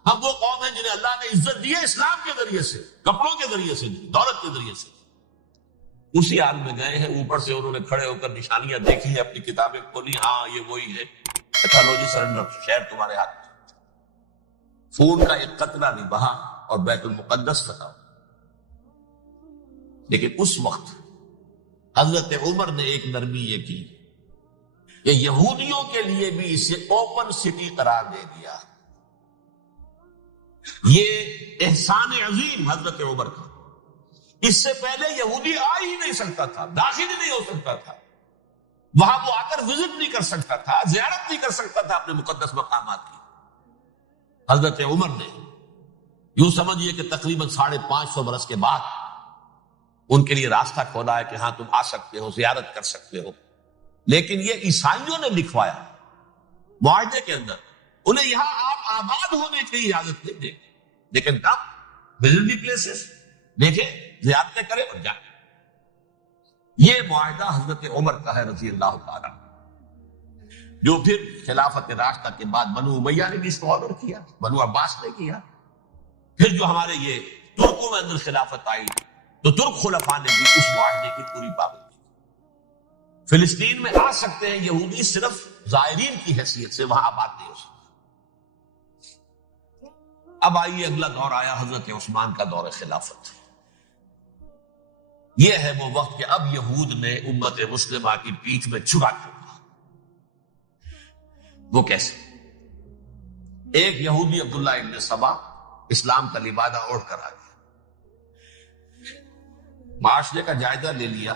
ہم وہ قوم ہیں جنہیں اللہ نے عزت دی ہے اسلام کے ذریعے سے، کپڑوں کے ذریعے سے، دولت کے ذریعے سے۔ اسی حال میں گئے ہیں، اوپر سے انہوں نے کھڑے ہو کر نشانیاں دیکھی ہیں، اپنی کتابیں کھولی، ہاں یہ وہی ہے، چلو جی سرنڈر، شہر تمہارے ہاتھ میں۔ خون کا ایک قطرہ نہیں بہا اور بیت المقدس فتح۔ لیکن اس وقت حضرت عمر نے ایک نرمی یہ کی کہ یہودیوں کے لیے بھی اسے اوپن سٹی قرار دے دیا۔ یہ احسان عظیم حضرت عمر کا، اس سے پہلے یہودی آ ہی نہیں سکتا تھا، داخل ہی نہیں ہو سکتا تھا، وہاں وہ آ کر وزٹ نہیں کر سکتا تھا، زیارت نہیں کر سکتا تھا اپنے مقدس مقامات کی۔ حضرت عمر نے یوں سمجھیے کہ تقریباً 550 برس کے بعد ان کے لیے راستہ کھولا ہے کہ ہاں تم آ سکتے ہو، زیارت کر سکتے ہو۔ لیکن یہ عیسائیوں نے لکھوایا معاہدے کے اندر انہیں یہاں آپ آباد ہونے کی اجازت نہیں دیں گے، لیکن کم وزٹ دی پلیسز دیکھیں، زیارتیں کریں اور جائیں۔ یہ معاہدہ حضرت عمر کا ہے رضی اللہ تعالیٰ، جو پھر خلافت راشدہ کے بعد بنو امیہ نے بھی اس کو آرڈر کیا، بنو عباس نے کیا، پھر جو ہمارے یہ ترکوں میں اندر خلافت آئی تو ترک خلفاء نے بھی اس معاہدے کی پوری پابندی کی۔ فلسطین میں آ سکتے ہیں یہودی صرف زائرین کی حیثیت سے، وہاں آباد نہیں ہو سکتے۔ اب آئیے اگلا دور آیا حضرت عثمان کا دور خلافت۔ یہ ہے وہ وقت کہ اب یہود نے امت مسلمہ کی پیٹھ میں چھڑا چھوڑا۔ وہ کیسے؟ ایک یہودی عبداللہ ابن سبا اسلام کا لبادہ اوڑھ کر آ گیا، معاشرے کا جائزہ لے لیا،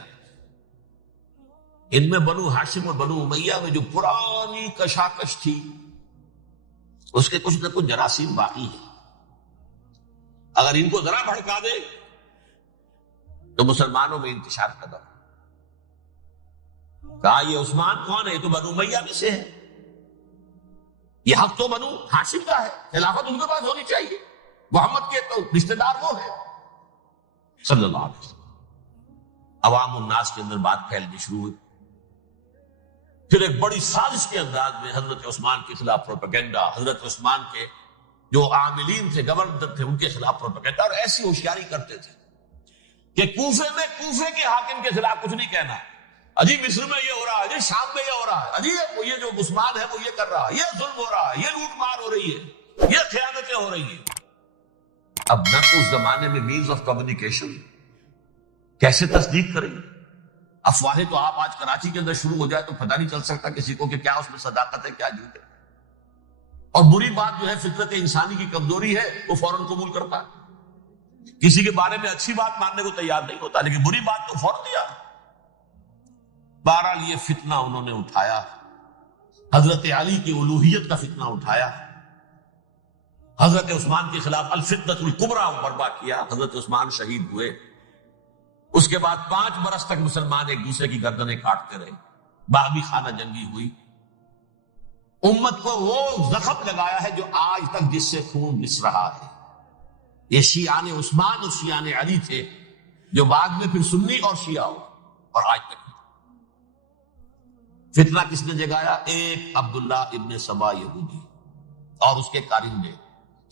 ان میں بنو ہاشم اور بنو امیہ میں جو پرانی کشاکش تھی اس کے کچھ نہ کچھ جراثیم باقی ہیں، اگر ان کو ذرا بھڑکا دے تو مسلمانوں میں انتشار پیدا ہو۔ کہا یہ عثمان کون ہے؟ یہ تو بنو امیہ میں سے ہے، یہ حق تو بنو ہاشم کا ہے، خلافت ان کے پاس ہونی چاہیے، محمد کے تو رشتہ دار وہ ہے صلی اللہ علیہ وسلم۔ عوام الناس کے اندر بات پھیلنی شروع ہوئی، پھر ایک بڑی سازش کے انداز میں حضرت عثمان کے خلاف پروپیگنڈا، حضرت عثمان کے جو عاملین تھے، گورنر تھے، ان کے خلاف پروپیگنڈا، اور ایسی ہوشیاری کرتے تھے کہ کوفے میں کوفے کے حاکم کے خلاف کچھ نہیں کہنا، اجی مصر میں یہ ہو رہا ہے، اجی شام میں یہ ہو رہا ہے، اجی یہ جو عثمان ہے وہ یہ کر رہا ہے، یہ ظلم ہو رہا ہے، یہ لوٹ مار ہو رہی ہے، یہ خیانتیں ہو رہی ہیں۔ اب نہ تو اس زمانے میں مینز آف کمیونیکیشن، کیسے تصدیق کریں؟ افواہیں تو آپ آج کراچی کے اندر شروع ہو جائے تو پتہ نہیں چل سکتا کسی کو کہ کیا اس میں صداقت ہے کیا جھوٹ ہے، اور بری بات جو ہے فطرت انسانی کی کمزوری ہے وہ فوراً قبول کرتا ہے، کسی کے بارے میں اچھی بات ماننے کو تیار نہیں ہوتا لیکن بری بات تو فوراً دیا۔ بہرحال یہ فتنہ انہوں نے اٹھایا، حضرت علی کی الوہیت کا فتنہ اٹھایا، حضرت عثمان کے خلاف الفتنۃ الکبریٰ برپا کیا، حضرت عثمان شہید ہوئے، اس کے بعد 5 برس تک مسلمان ایک دوسرے کی گردنیں کاٹتے رہے، باغی خانہ جنگی ہوئی، امت کو وہ زخم لگایا ہے جو آج تک جس سے خون رس رہا ہے۔ یہ شیعان عثمان اور شیعان علی تھے جو بعد میں پھر سنی اور شیعہ ہو، اور آج تک فتنہ کس نے جگایا؟ ایک عبداللہ ابن سبا یہودی اور اس کے کارندے،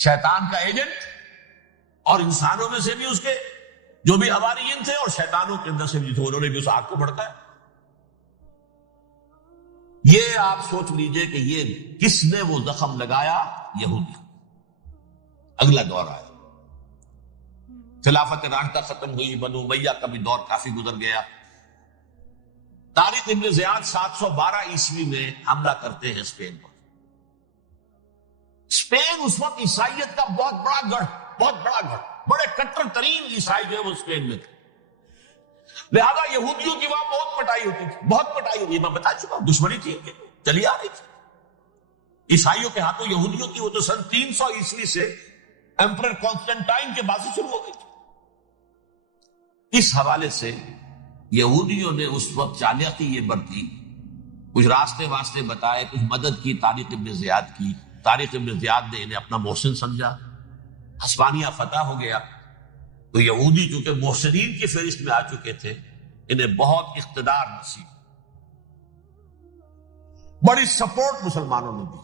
شیطان کا ایجنٹ، اور انسانوں میں سے بھی اس کے جو بھی حواریین تھے اور شیطانوں کے اندر سے بھی تھے، انہوں نے بھی اس آگ کو بھڑکایا۔ یہ آپ سوچ لیجئے کہ یہ کس نے وہ زخم لگایا؟ یہودی۔ اگلا دور آیا، خلافت راشدہ ختم ہوئی، بنو امیہ کا بھی دور کافی گزر گیا۔ طارق ابن زیاد 712 عیسوی میں حملہ کرتے ہیں اسپین پر۔ اسپین اس وقت عیسائیت کا بہت بڑا گڑھ، بہت بڑا گڑھ، بڑے کٹر ترین عیسائی جو ہے وہ اسپین میں تھے، لہذا یہودیوں کی وہاں بہت پٹائی ہوتی تھی، بہت پٹائی ہوتی، میں بتا چکا ہوں، دشمنی تھی چلی آ رہی تھی عیسائیوں کے ہاتھوں یہودیوں کی، وہ تو سن 300 عیسوی سے ایمپرر کانسٹنٹائن کے بعد سے شروع ہو گئی تھی۔ اس حوالے سے یہودیوں نے اس وقت چالاکی یہ برتی، کچھ راستے واسطے بتائے، کچھ مدد کی طارق ابن زیاد کی۔ طارق ابن زیاد نے انہیں اپنا محسن سمجھا، ہسپانیہ فتح ہو گیا تو یہودی چونکہ محسنین کی فہرست میں آ چکے تھے، انہیں بہت اقتدار نصیب، بڑی سپورٹ مسلمانوں نے دی۔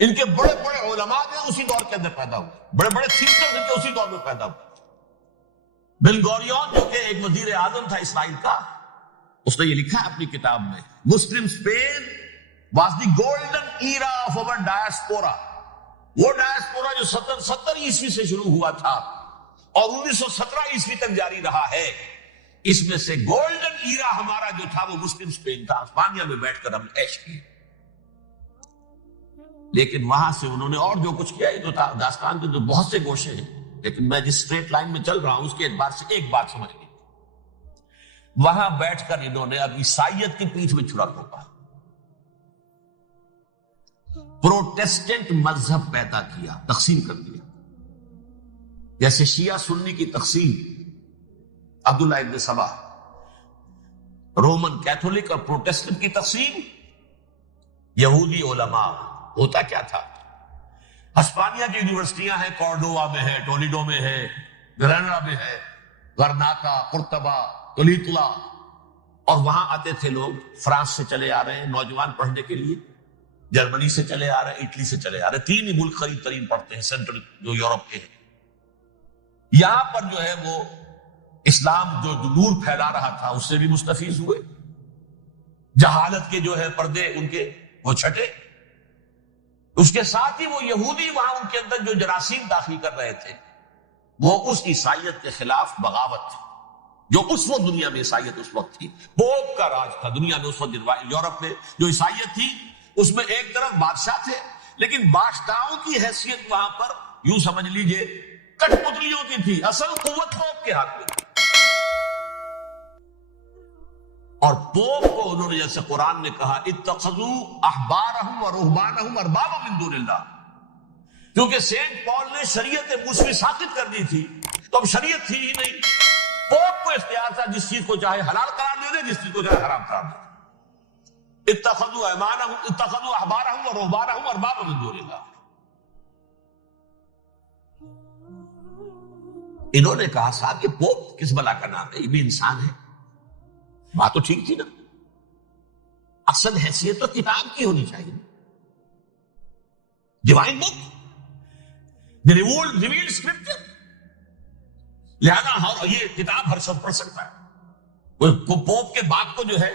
ان کے بڑے بڑے علماء جو اسی دور کے اندر پیدا ہوئے، بڑے بڑے تھینکرز ان کے اسی دور میں پیدا ہوئے۔ بن گوریون جو کہ ایک وزیر اعظم تھا اسرائیل کا، اس نے یہ لکھا ہے اپنی کتاب میں، Muslim Spain was the golden era of over diaspora. وہ ڈائسپورا جو 70 عیسوی سے شروع ہوا تھا اور 1917 عیسوی تک جاری رہا ہے، اس میں سے گولڈن ایرا ہمارا جو تھا وہ مسلم اسپین تھا، اسپانیہ میں بیٹھ کر ہم عیش کیے۔ لیکن وہاں سے انہوں نے اور جو کچھ کیا، یہ تو تھا داستان کے تو بہت سے گوشے ہیں، لیکن میں جس اسٹریٹ لائن میں چل رہا ہوں اس کے اعتبار سے ایک بات سمجھ لی، وہاں بیٹھ کر انہوں نے اب عیسائیت کی پیٹھ میں چھڑا ٹھوکا، پروٹیسٹنٹ مذہب پیدا کیا، تقسیم کر دیا، جیسے شیعہ سنی کی تقسیم، عبداللہ ابن سبا، رومن کیتھولک اور پروٹیسٹنٹ کی تقسیم، یہودی علماء ہوتا کیا تھا؟ ہسپانیہ کی یونیورسٹیاں ہیں، کورڈووا میں ہے، ٹولیڈو میں ہے، گراناڈا میں ہے، غرناطہ، قرطبہ، تولیتلا، اور وہاں آتے تھے لوگ، فرانس سے چلے آ رہے ہیں نوجوان پڑھنے کے لیے، جرمنی سے چلے آ رہے ہیں، اٹلی سے چلے آ رہے ہیں، تین ہی ملک قریب ترین پڑھتے ہیں سینٹرل جو یورپ کے ہیں۔ یہاں پر جو ہے وہ اسلام جو نور پھیلا رہا تھا اس سے بھی مستفیض ہوئے، جہالت کے جو ہے پردے ان کے وہ چھٹے، اس کے ساتھ ہی وہ یہودی وہاں ان کے اندر جو جراثیم داخل کر رہے تھے وہ اس عیسائیت کے خلاف بغاوت تھی، جو اس وقت دنیا میں عیسائیت اس وقت تھی، پوپ کا راج تھا دنیا میں اس وقت۔ یورپ میں جو عیسائیت تھی اس میں ایک طرف بادشاہ تھے، لیکن بادشاہوں کی حیثیت وہاں پر یوں سمجھ لیجئے کٹ پتلیوں کی تھی، اصل قوت پوپ کے ہاتھ میں تھی۔ اور پوپ کو انہوں نے جیسے قرآن نے کہا اتخذوا احبارهم ورهبانهم اربابا من دون اللہ، کیونکہ سینٹ پال نے شریعت موسوی ساقط کر دی تھی تو اب شریعت تھی ہی نہیں، پوپ کو اختیار تھا جس چیز کو چاہے حلال قرار دے دے، جس چیز کو چاہے حرام قرار دے دے۔ اتخذوا احبارهم ورهبانهم اربابا من دون اللہ۔ انہوں نے کہا صاحب یہ پوپ کس بلا کا نام ہے، یہ بھی انسان ہے۔ بات تو ٹھیک تھی نا، اصل حیثیت تو کتاب کی ہونی چاہیے، ڈیوائن بک، ریویلڈ اسکرپچر، لہذا یہ کتاب ہر شخص پڑھ سکتا ہے۔ وہ پوپ کے باپ کو جو ہے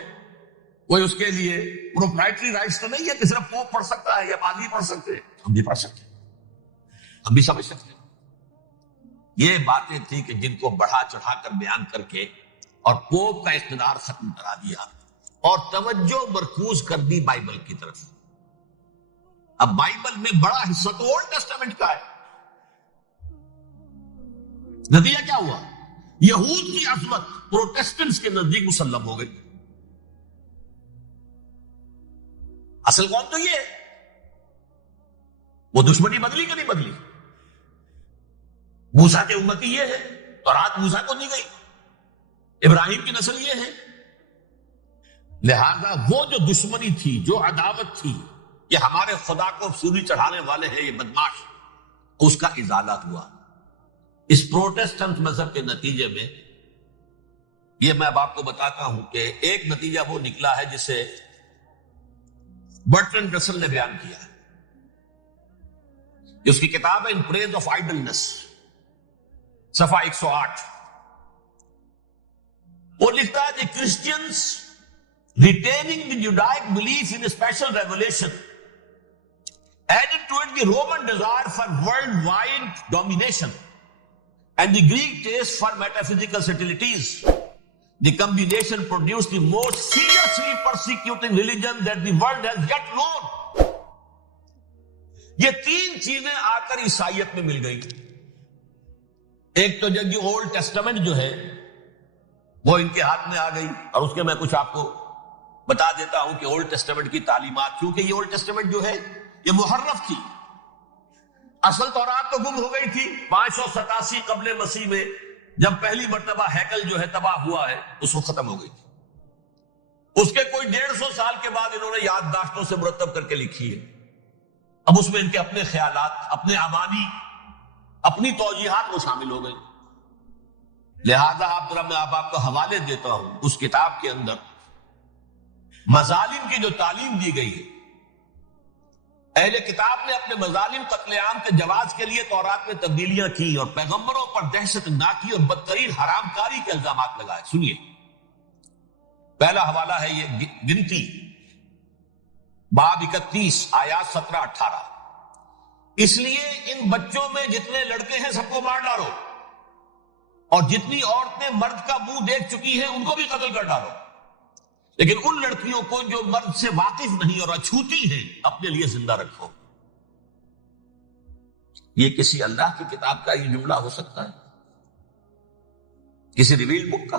وہ اس کے لیے پروپرائٹری رائٹس تو نہیں ہے کہ صرف پوپ پڑھ سکتا ہے یا پادری پڑھ سکتے ہیں، ہم بھی پڑھ سکتے ہیں، ہم بھی سمجھ سکتے ہیں۔ یہ باتیں تھی کہ جن کو بڑھا چڑھا کر بیان کر کے اور پوپ کا اقتدار ختم کرا دیا اور توجہ مرکوز کر دی بائبل کی طرف۔ اب بائبل میں بڑا حصہ تو اولڈ ٹیسٹامنٹ کا ہے۔ نتیجہ کیا ہوا؟ یہود کی عظمت پروٹیسٹنٹس کے نزدیک مسلم ہو گئی۔ اصل قوم تو یہ ہے، وہ دشمنی بدلی کہ نہیں بدلی؟ موسیٰ کے امتی یہ ہے، تورات موسیٰ کو دی گئی، ابراہیم کی نسل یہ ہے، لہذا وہ جو دشمنی تھی، جو عداوت تھی، یہ ہمارے خدا کو سوری چڑھانے والے ہیں یہ بدماش، اس کا ازالہ ہوا۔ اس پروٹیسٹنٹ مذہب کے نتیجے میں یہ میں اب آپ کو بتاتا ہوں کہ ایک نتیجہ وہ نکلا ہے جسے برٹرنڈ رسل نے بیان کیا ہے، اس کی کتاب ہے ان پریز آف آئیڈلنس، صفحہ 108۔ وہ لکھتا ہے کہ Christians retaining the Judaic belief in a special revelation added to it the Roman desire for worldwide domination and the Greek taste for metaphysical subtleties. The combination produced the most seriously persecuting religion that the world has yet known. یہ تین چیزیں آ کر عیسائیت میں مل گئی۔ ایک تو جب یہ اولڈ ٹیسٹامنٹ جو ہے وہ ان کے ہاتھ میں آ گئی، اور اس کے میں کچھ آپ کو بتا دیتا ہوں کہ اولڈ ٹیسٹامنٹ کی تعلیمات، کیونکہ یہ اولڈ ٹیسٹامنٹ جو ہے یہ محرف تھی، اصل تورات تو گم ہو گئی تھی 587 قبل مسیح میں، جب پہلی مرتبہ ہیکل جو ہے تباہ ہوا ہے اس وقت ختم ہو گئی تھی۔ اس کے کوئی 150 سال کے بعد انہوں نے یادداشتوں سے مرتب کر کے لکھی ہے۔ اب اس میں ان کے اپنے خیالات، اپنے امانی، اپنی توجیحات وہ شامل ہو گئی۔ لہذا میں آپ کو حوالے دیتا ہوں، اس کتاب کے اندر مظالم کی جو تعلیم دی گئی ہے، اہل کتاب نے اپنے مظالم قتل عام کے جواز کے لیے تورات میں تبدیلیاں کی اور پیغمبروں پر دہشت ناکی اور بدترین حرام کاری کے الزامات لگائے۔ سنیے، پہلا حوالہ ہے یہ گنتی باب 31 آیات 17-18۔ اس لیے ان بچوں میں جتنے لڑکے ہیں سب کو مار ڈالو، اور جتنی عورتیں مرد کا منہ دیکھ چکی ہیں ان کو بھی قتل کر ڈالو، لیکن ان لڑکیوں کو جو مرد سے واقف نہیں اور اچھوتی ہیں اپنے لیے زندہ رکھو۔ یہ کسی اللہ کی کتاب کا یہ جملہ ہو سکتا ہے؟ کسی ریویل بک کا؟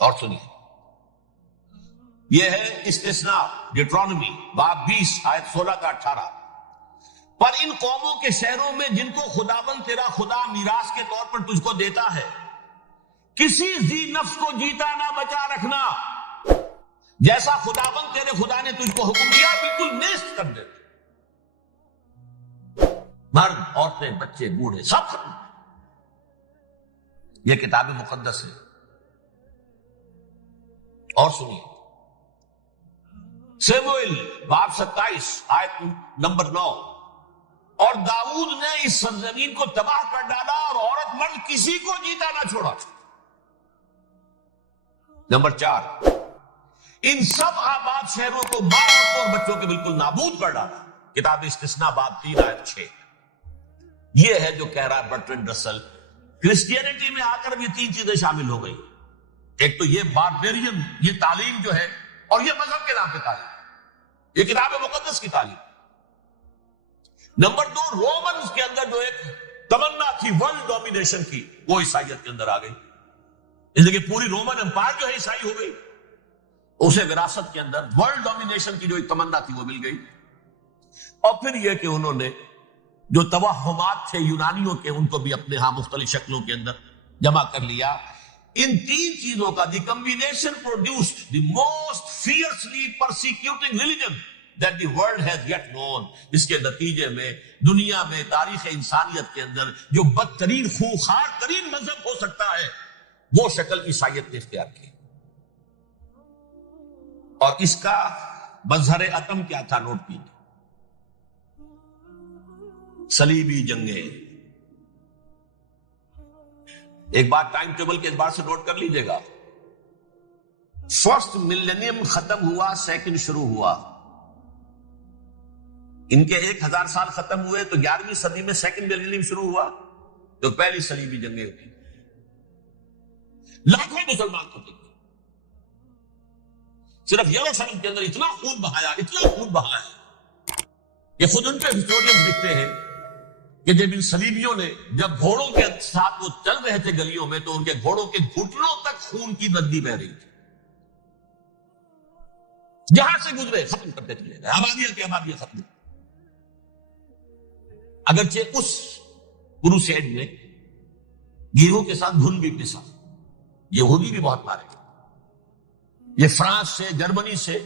اور سنیے، یہ ہے استثناء ڈیٹرانومی باب 20 آیت 16-18۔ پر ان قوموں کے شہروں میں جن کو خداوند تیرا خدا میراث کے طور پر تجھ کو دیتا ہے، کسی ذی نفس کو جیتا نہ بچا رکھنا جیسا خداوند تیرے خدا نے تجھ کو حکم دیا بالکل نیست کر دیتے، مرد، عورتیں، بچے، بوڑھے سب ختم۔ یہ کتاب مقدس ہے۔ اور سنیے سیموئیل باب 27 آیت نمبر 9، اور داؤد نے اس سرزمین کو تباہ کر ڈالا اور عورت مرد کسی کو جیتا نہ چھوڑا۔ نمبر 4، ان سب آباد شہروں کو ماں، عورتوں اور بچوں کے بالکل نابود کر ڈالا۔ کتاب استثناء باب 3 آیت 6۔ یہ ہے جو کہہ رہا ہے برٹرینڈ رسل، کرسچینٹی میں آ کر بھی 3 چیزیں شامل ہو گئی۔ ایک تو یہ باربیرین، یہ تعلیم جو ہے، اور یہ مذہب کے نام پہ تعلیم، یہ کتاب مقدس کی تعلیم۔ نمبر 2، رومنز کے اندر جو ایک تمنا تھی ورلڈ ڈومینیشن کی، وہ عیسائیت کے اندر آ گئی، اس لیے کہ پوری رومن امپائر جو ہے عیسائی ہو گئی۔ اسے وراثت کے اندر ورلڈ ڈومینیشن کی جو ایک تمنا تھی وہ مل گئی۔ اور پھر یہ کہ انہوں نے جو توہمات تھے یونانیوں کے، ان کو بھی اپنے ہاں مختلف شکلوں کے اندر جمع کر لیا۔ ان 3 چیزوں کا the combination produced the most fiercely persecuting religion that the world has yet known۔ اس کے نتیجے میں دنیا میں تاریخ انسانیت کے اندر جو بدترین خوخار ترین مذہب ہو سکتا ہے، وہ شکل عیسائیت نے اختیار کی۔ اور اس کا مظہر عتم کیا تھا؟ نوٹ کیجیے، صلیبی جنگیں۔ ایک بات ٹائم ٹیبل کے اعتبار سے نوٹ کر لیجیے گا، فرسٹ ملینیم ختم ہوا، سیکنڈ شروع ہوا۔ ان کے 1000 سال ختم ہوئے تو 11ویں صدی میں سیکنڈ ملینیم شروع ہوا، تو پہلی صلیبی جنگیں ہوئی۔ لاکھوں مسلمان ہوتے تھے، صرف یروشلم کے اندر اتنا خون بہایا، اتنا خون بہایا کہ خود ان کے ہسٹورینز لکھتے ہیں کہ جب ان صلیبیوں نے، جب گھوڑوں کے ساتھ وہ چل رہے تھے گلیوں میں، تو ان کے گھوڑوں کے گھٹنوں تک خون کی ندی بہ رہی تھی۔ جہاں سے گزرے ختم کرتے چلے گئے، آبادیاں کی آبادیاں ختم۔ اگرچہ اس کروسیڈ میں گیہوں کے ساتھ گھن بھی پسا، یہودی بھی بہت مارے۔ یہ فرانس سے، جرمنی سے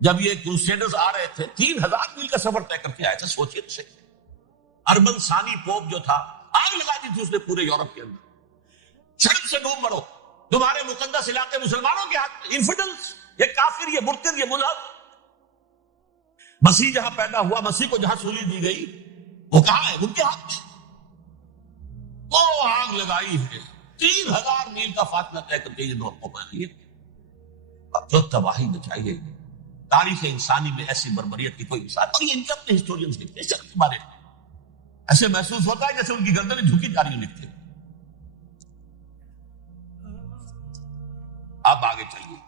جب یہ کروسیڈرز آ رہے تھے، 3000 میل کا سفر طے کر کے آئے تھے۔ سوچیے سے اربن ثانی پوپ جو تھا، آگ لگا دی تھی اس نے پورے یورپ کے اندر، شرم سے ڈوب مرو، تمہارے مقدس علاقے مسلمانوں کے ہاتھ، انفیڈلز، یہ کافر، یہ مرتد، یہ ملحد۔ مسیح جہاں پیدا ہوا، مسیح کو جہاں سولی دی گئی، وہ کہاں ہے؟ ان کے ہاتھ۔ وہ آگ لگائی ہے، 3000 میل کا فاصلہ طے کر کے یہ دور کو پہنچی، جو تباہی مچائی گئی۔ تاریخ انسانی میں ایسی بربریت کی کوئی مثال، اور یہ ان کے اپنے ہسٹورینز لکھتے ہیں، شخص کے بارے میں ایسے محسوس ہوتا ہے جیسے ان کی گردنیں جھکی جا رہی لکھتے ہیں۔ اب آگے چلیے،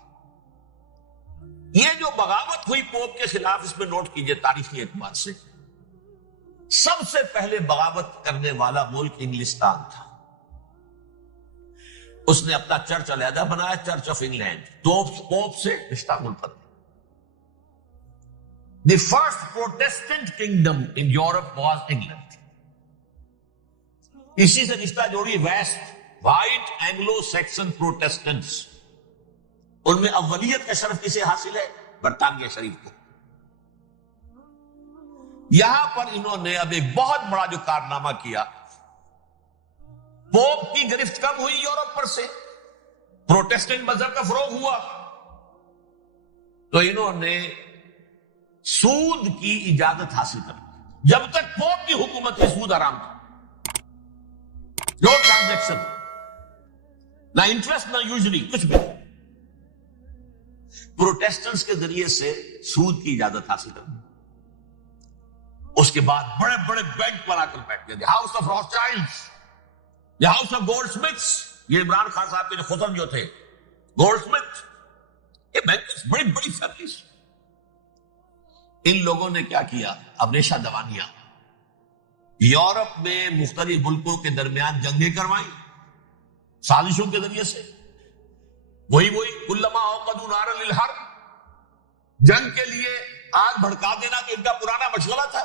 یہ جو بغاوت ہوئی پوپ کے خلاف، اس میں نوٹ کیجئے تاریخی اعتبار سے سب سے پہلے بغاوت کرنے والا ملک انگلستان تھا۔ اس نے اپنا چرچ علیحدہ بنایا، چرچ آف انگلینڈ، پوپ سے رشتہ منقطع۔ The first Protestant kingdom in Europe was England۔ اسی سے رشتہ جوڑی ویسٹ، وائٹ اینگلو سیکسن پروٹیسٹنٹس، ان میں اولیت کا شرف کسے حاصل ہے؟ برطانیہ شریف کو۔ یہاں پر انہوں نے اب ایک بہت بڑا جو کارنامہ کیا، پوپ کی گرفت کم ہوئی یورپ پر سے، پروٹیسٹنٹ مذہب کا فروغ ہوا، تو انہوں نے سود کی اجازت حاصل کر لی۔ جب تک پوپ کی حکومت تھی سود حرام تھا، نو ٹرانزیکشن، نہ انٹرسٹ نہ یوزلی، کچھ بھی۔ پروٹیسٹنٹس کے ذریعے سے سود کی اجازت حاصل کر لی۔ اس کے بعد بڑے بڑے بینک بنا کر بیٹھ گئے، house of Rothschilds, house of Goldsmiths, یہ عمران خان صاحب کے جو خزن جو تھے گولڈ سمتھ، یہ بینکرز، بڑی بڑی فیملیز۔ ان لوگوں نے کیا کیا؟ اب ریشہ دوانیاں، یورپ میں مختلف ملکوں کے درمیان جنگیں کروائیں سازشوں کے ذریعے سے۔ وہی کلما اوقدوا نارا للحرب، جنگ کے لیے آگ بھڑکا دینا تو ان کا پرانا مشغلہ تھا،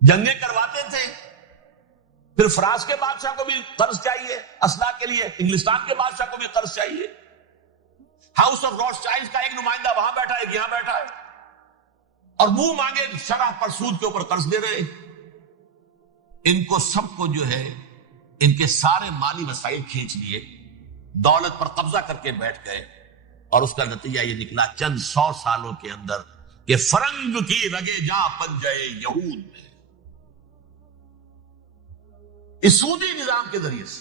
جنگیں کرواتے تھے۔ پھر فرانس کے بادشاہ کو بھی قرض چاہیے اسلحہ کے لیے، انگلستان کے بادشاہ کو بھی قرض چاہیے، ہاؤس آف روڈ چائلڈ کا ایک نمائندہ وہاں بیٹھا ہے، یہاں بیٹھا ہے، اور منہ مانگے شرح پر سود کے اوپر قرض دے رہے ہیں۔ ان کو سب کو جو ہے ان کے سارے مالی وسائل کھینچ لیے، دولت پر قبضہ کر کے بیٹھ گئے، اور اس کا نتیجہ یہ نکلا چند 100 سالوں کے اندر کہ فرنگ کی رگے جا پنجے یہود میں، اس سودی نظام کے ذریعے سے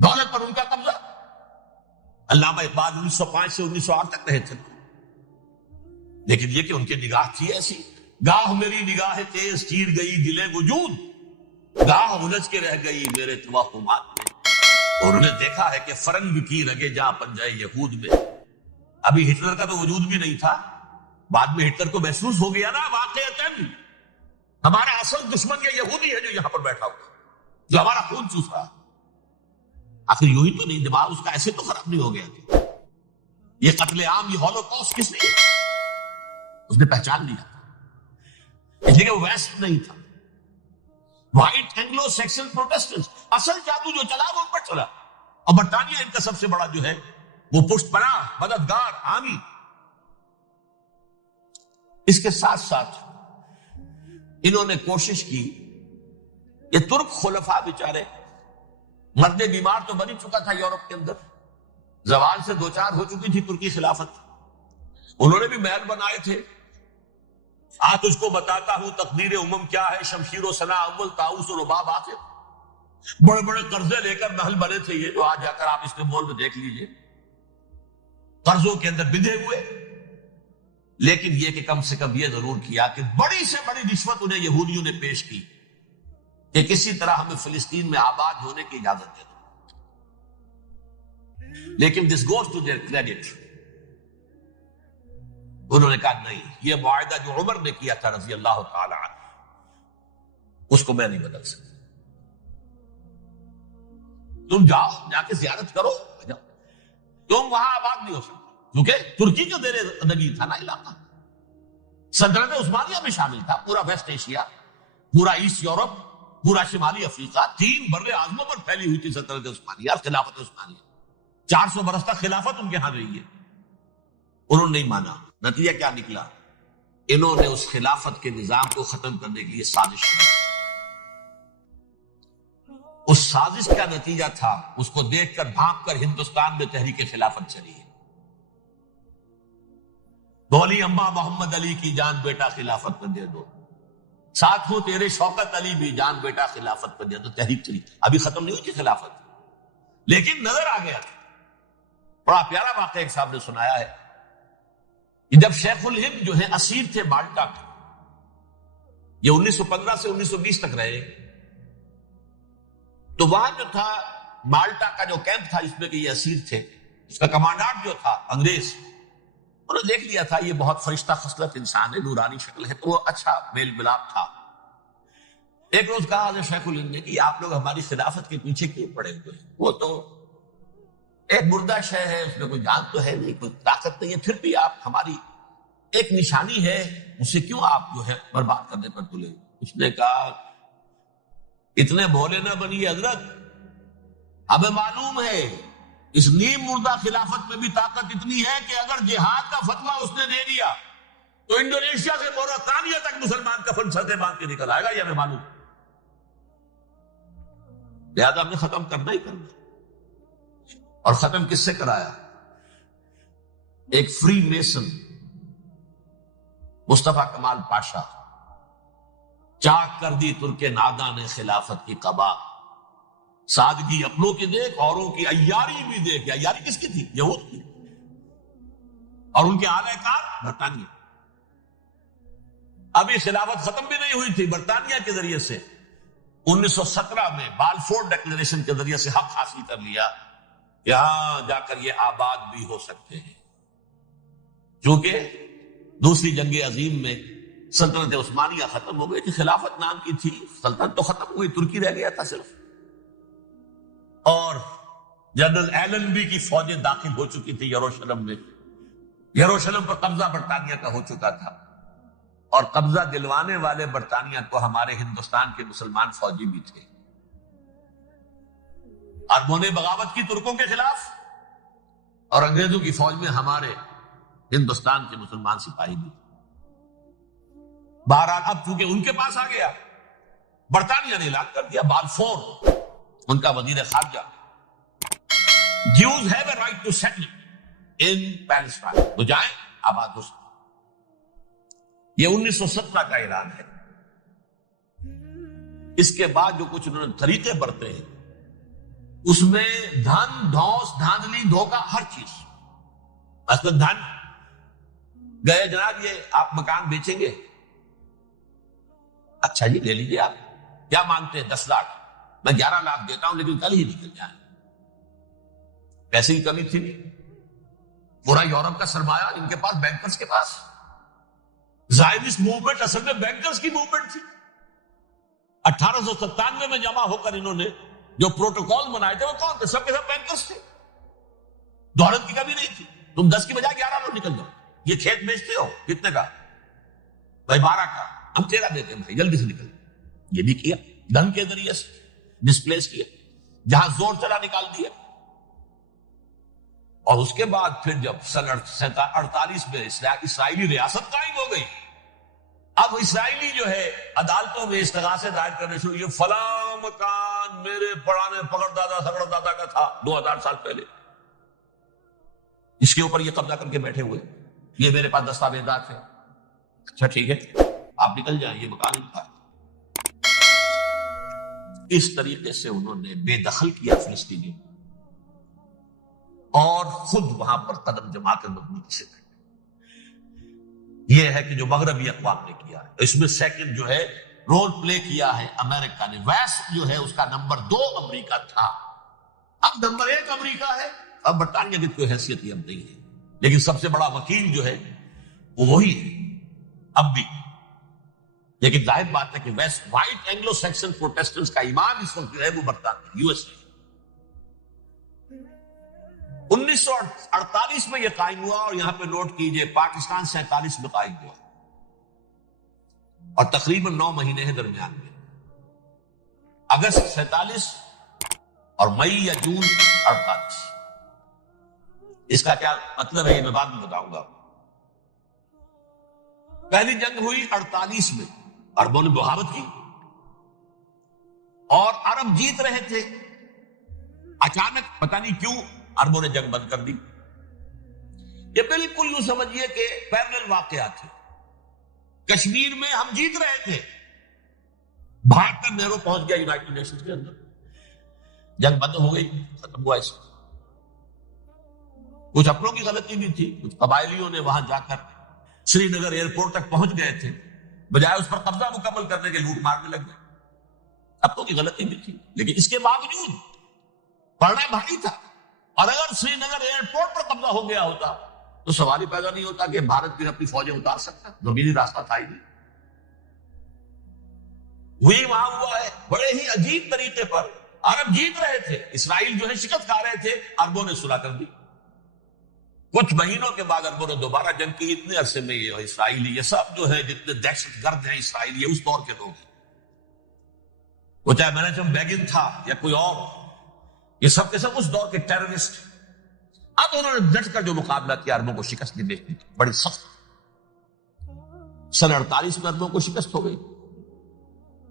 دولت پر ان کا قبضہ۔ علامہ اقبال 1905 سے 1908 تک رہے تھے، لیکن یہ کہ ان کی نگاہ تھی ایسی، گاہ میری نگاہ تیز چیر گئی دلے وجود، گاہ الجھ کے رہ گئی میرے توہمات میں۔ اور انہوں نے دیکھا ہے کہ فرنگ کی رگے جا پنجے یہود میں، ابھی ہٹلر کا تو وجود بھی نہیں تھا، بعد میں ہٹلر کو محسوس ہو گیا نا واقعتاً ہمارا اصل دشمن یہ یہودی ہے جو یہاں پر بیٹھا ہوا، جو ہمارا خون چوس رہا۔ آخر یوں ہی تو نہیں، دماغ اس کا ایسے تو خراب نہیں ہو گیا تھا۔ یہ قتل عام، یہ ہولوکاسٹ کس لیے؟ اس نے پہچان لیا اس لیے کہ وہ ویسٹ نہیں تھا، وائٹ اینگلو سیکسن پروٹیسٹنٹ، اصل جادو جو چلا وہ ان پر چلا، اور برطانیہ ان کا سب سے بڑا جو ہے وہ پشت پناہ، مددگار، حامی۔ اس کے ساتھ ساتھ انہوں نے کوشش کی، یہ ترک خلفاء بیچارے، مرد بیمار تو بن چکا تھا یورپ کے اندر، زوال سے دوچار ہو چکی تھی ترکی خلافت، انہوں نے بھی محل بنائے تھے۔ آج تجھ کو بتاتا ہوں تقدیر امم کیا ہے، شمشیر و سنا اول طاؤس و رباب آخر، بڑے بڑے قرضے لے کر محل بنے تھے یہ، جو آج جا کر آپ استنبول میں دیکھ لیجئے، قرضوں کے اندر بندھے ہوئے۔ لیکن یہ کہ کم سے کم یہ ضرور کیا کہ بڑی سے بڑی رشوت انہیں یہودیوں نے پیش کی کہ کسی طرح ہمیں فلسطین میں آباد ہونے کی اجازت دے دو، لیکن this goes to their credit, انہوں نے کہا نہیں، یہ معاہدہ جو عمر نے کیا تھا رضی اللہ تعالی عنہ، اس کو میں نہیں بدل سکتا، تم جاؤ جا کے زیارت کرو، جاؤ، تم وہاں آباد نہیں ہو سکتے، کیونکہ ترکی کا زیر نگین تھا نا علاقہ، سلطنت عثمانیہ میں شامل تھا، پورا ویسٹ ایشیا، پورا ایسٹ یورپ، پورا شمالی افریقہ، 3 بر اعظموں پر پھیلی ہوئی تھی سلطنت عثمانیہ، خلافت عثمانیہ، 400 برس تک خلافت ان کے ہاں رہی ہے۔ انہوں نے نہیں مانا، نتیجہ کیا نکلا؟ انہوں نے اس خلافت کے نظام کو ختم کرنے کے لیے سازش کی، اس سازش کا نتیجہ تھا، اس کو دیکھ کر بھانپ کر ہندوستان میں تحریک خلافت چلی ہے۔ بولی اماں محمد علی کی جان بیٹا خلافت پر دے دو، ساتھ ہوں تیرے شوکت علی بھی جان بیٹا خلافت پر دے دو، تحریک چلی، ابھی ختم نہیں ہوئی تھی خلافت، لیکن نظر آ گیا تھا۔ بڑا پیارا واقعہ ایک صاحب نے سنایا ہے، جب شیخ الہند جو ہے اسیر تھے مالٹا کے، یہ 1915 سے 1920 تک رہے، تو وہاں جو تھا مالٹا کا جو کیمپ تھا جس میں کہ یہ اسیر تھے، اس کا کمانڈانٹ جو تھا انگریز، انہوں نے دیکھ لیا تھا یہ بہت فرشتہ خصلت انسان ہے، نورانی شکل ہے، تو وہ اچھا میل ملاپ تھا۔ ایک روز کہا حضرت شیخ الہند نے کہ آپ لوگ ہماری خلافت کے پیچھے کیوں پڑے ہوئے ہیں؟ وہ تو ایک مردہ شے ہے، اس میں کوئی جان تو ہے نہیں، کوئی طاقت نہیں ہے، پھر بھی آپ ہماری ایک نشانی ہے، اسے کیوں آپ جو ہے برباد کرنے پر تلے؟ اس نے کہا اتنے بھولے نہ بنیے حضرت، ہمیں معلوم ہے اس نیم مردہ خلافت میں بھی طاقت اتنی ہے کہ اگر جہاد کا فتویٰ اس نے دے دیا تو انڈونیشیا سے موریتانیہ تک مسلمان کفن سر باندھ کے نکل آئے گا، یہ ہمیں معلوم، لہذا ہم نے ختم کرنا ہی کرنا۔ اور ختم کس سے کرایا؟ ایک فری میسن مصطفیٰ کمال پاشا، چاک کر دی ترک نادا نے خلافت کی قبا، سادگی اپنوں کی دیکھ اوروں کی عیاری بھی دیکھ۔ عیاری کس کی تھی؟ یہود کی، اور ان کے اعلی کار برطانیہ۔ ابھی خلافت ختم بھی نہیں ہوئی تھی، برطانیہ کے ذریعے سے 1917 میں بالفور ڈکلریشن کے ذریعے سے حق حاصل کر لیا، یہاں جا کر یہ آباد بھی ہو سکتے ہیں، چونکہ دوسری جنگ عظیم میں سلطنت عثمانیہ ختم ہو گئی تھی، خلافت نام کی تھی، سلطنت تو ختم ہوئی، ترکی رہ گیا تھا صرف، اور جنرل ایلنبی کی فوجیں داخل ہو چکی تھی یروشلم میں، یروشلم پر قبضہ برطانیہ کا ہو چکا تھا، اور قبضہ دلوانے والے برطانیہ کو ہمارے ہندوستان کے مسلمان فوجی بھی تھے، اربوں نے بغاوت کی ترکوں کے خلاف، اور انگریزوں کی فوج میں ہمارے ہندوستان کے مسلمان سپاہی بھی. بہرحال اب چونکہ ان کے پاس آ گیا، برطانیہ نے اعلان کر دیا، بالفور ان کا وزیر خارجہ، Jews have a right to settle in Palestine. تو جائیں آباد ہو سکتے. یہ 1917 کا اعلان ہے. اس کے بعد جو کچھ انہوں نے طریقے برتے ہیں اس میں دھن، دھوس، دھاندلی، دھوکہ، ہر چیز. اصل دھن گئے جناب یہ آپ مکان بیچیں گے، اچھا جی لے لیجیے، آپ کیا مانگتے ہیں؟ 10 لاکھ، میں 11 لاکھ دیتا ہوں لیکن کل ہی نکل جائیں. پیسے کی کمی تھی نہیں. پورا یورپ کا سرمایہ ان کے پاس، بینکرز کے پاس. زائنسٹ موومنٹ اصل میں بینکرز کی موومنٹ تھی. 1897 میں جمع ہو کر انہوں نے جو پروٹوکول بنائے تھے وہ کون تھے؟ سب کے سب بینکرز تھے. دولت کی کمی نہیں تھی. تم 10 کی بجائے 11 لوگ نکل جاؤ. یہ کھیت بیچتے ہو کتنے کا؟ بھائی 12 کا، ہم 13 دیتے ہیں بھائی، جلدی سے نکل. یہ بھی کیا، دھن کے ذریعے سے ڈسپلیس کیا، جہاں زور چلا نکال دیا. اور اس کے بعد پھر جب سن 48 میں اسرائیلی ریاست قائم ہو گئی، اب اسرائیلی جو ہے عدالتوں میں استغاثے دائر کرنے شروع. یہ فلاں مکان میرے پرانے پکڑ دادا سگڑ دادا کا تھا 2000 سال پہلے، اس کے اوپر یہ قبضہ کر کے بیٹھے ہوئے، یہ میرے پاس دستاویزات ہیں. اچھا ٹھیک ہے آپ نکل جائیں، یہ مکان ان کا. اس طریقے سے انہوں نے بے دخل کیا فلسطینیوں اور خود وہاں پر قدم جما کر مضبوطی سے بیٹھے. یہ ہے کہ جو مغربی اقوام نے کیا ہے. اس میں سیکنڈ جو ہے رول پلے کیا ہے امریکہ نے. ویسٹ جو ہے اس کا نمبر 2 امریکہ تھا، اب نمبر 1 امریکہ ہے. اب برطانیہ کی کوئی حیثیت ہی اب نہیں ہے، لیکن سب سے بڑا وکیل جو ہے وہ وہی ہے اب بھی. لیکن ظاہر بات ہے کہ west white Anglo Saxon Protestants کا ایمان اس وقت جو ہے وہ برطانیہ، یو ایس اے. 1948 میں یہ قائم ہوا، اور یہاں پہ نوٹ کیجئے پاکستان 47 میں قائم ہوا، اور تقریباً 9 مہینے ہیں درمیان میں. اگست 47 اور مئی یا جون 48. اس کا کیا مطلب ہے یہ میں بعد میں بتاؤں گا. پہلی جنگ ہوئی 48 میں، عربوں نے بغاوت کی اور عرب جیت رہے تھے. اچانک پتہ نہیں کیوں عربوں نے جنگ بند کر دی. یہ بالکل یوں سمجھیے کہ پیرلل واقعات تھے. کشمیر میں ہم جیت رہے تھے، بھاگ کر نہرو پہنچ گیا یونائٹڈ نیشنز کے اندر، جنگ بند ہو گئی، ختم ہوا. اس کچھ اپنوں کی غلطی بھی تھی، کچھ قبائلیوں نے وہاں جا کر سری نگر ایئرپورٹ تک پہنچ گئے تھے، بجائے اس پر قبضہ مکمل کرنے کے لوٹ مارنے لگ گئے. اپنوں کی غلطی بھی تھی، لیکن اس کے باوجود پڑنا بھاری تھا. اور اگر سری نگر ایئرپورٹ پر قبضہ ہو گیا ہوتا تو سوال ہی پیدا نہیں ہوتا کہ بھارت بھی اپنی فوجیں اتار سکتا. زمینی راستہ تھا ہی نہیں. وہی وہاں ہوا ہے بڑے ہی عجیب طریقے پر. عرب جیت رہے تھے، اسرائیل جو ہے شکست کھا رہے تھے، عربوں نے صلح کر دی. کچھ مہینوں کے بعد عربوں نے دوبارہ جنگ کی. اتنے عرصے میں یہ اسرائیلی، یہ سب جو ہے جتنے دہشت گرد ہیں اسرائیل، یہ اس دور کے لوگ ہیں. وہ چاہے میناچم بیگن تھا یا کوئی اور، یہ سب کے سب اس دور کے ٹیررسٹ. اب انہوں نے ڈٹ کر جو مقابلہ کیا، عربوں کو شکست دی دیتی تھی بڑی سخت. سن 48 میں عربوں کو شکست ہو گئی.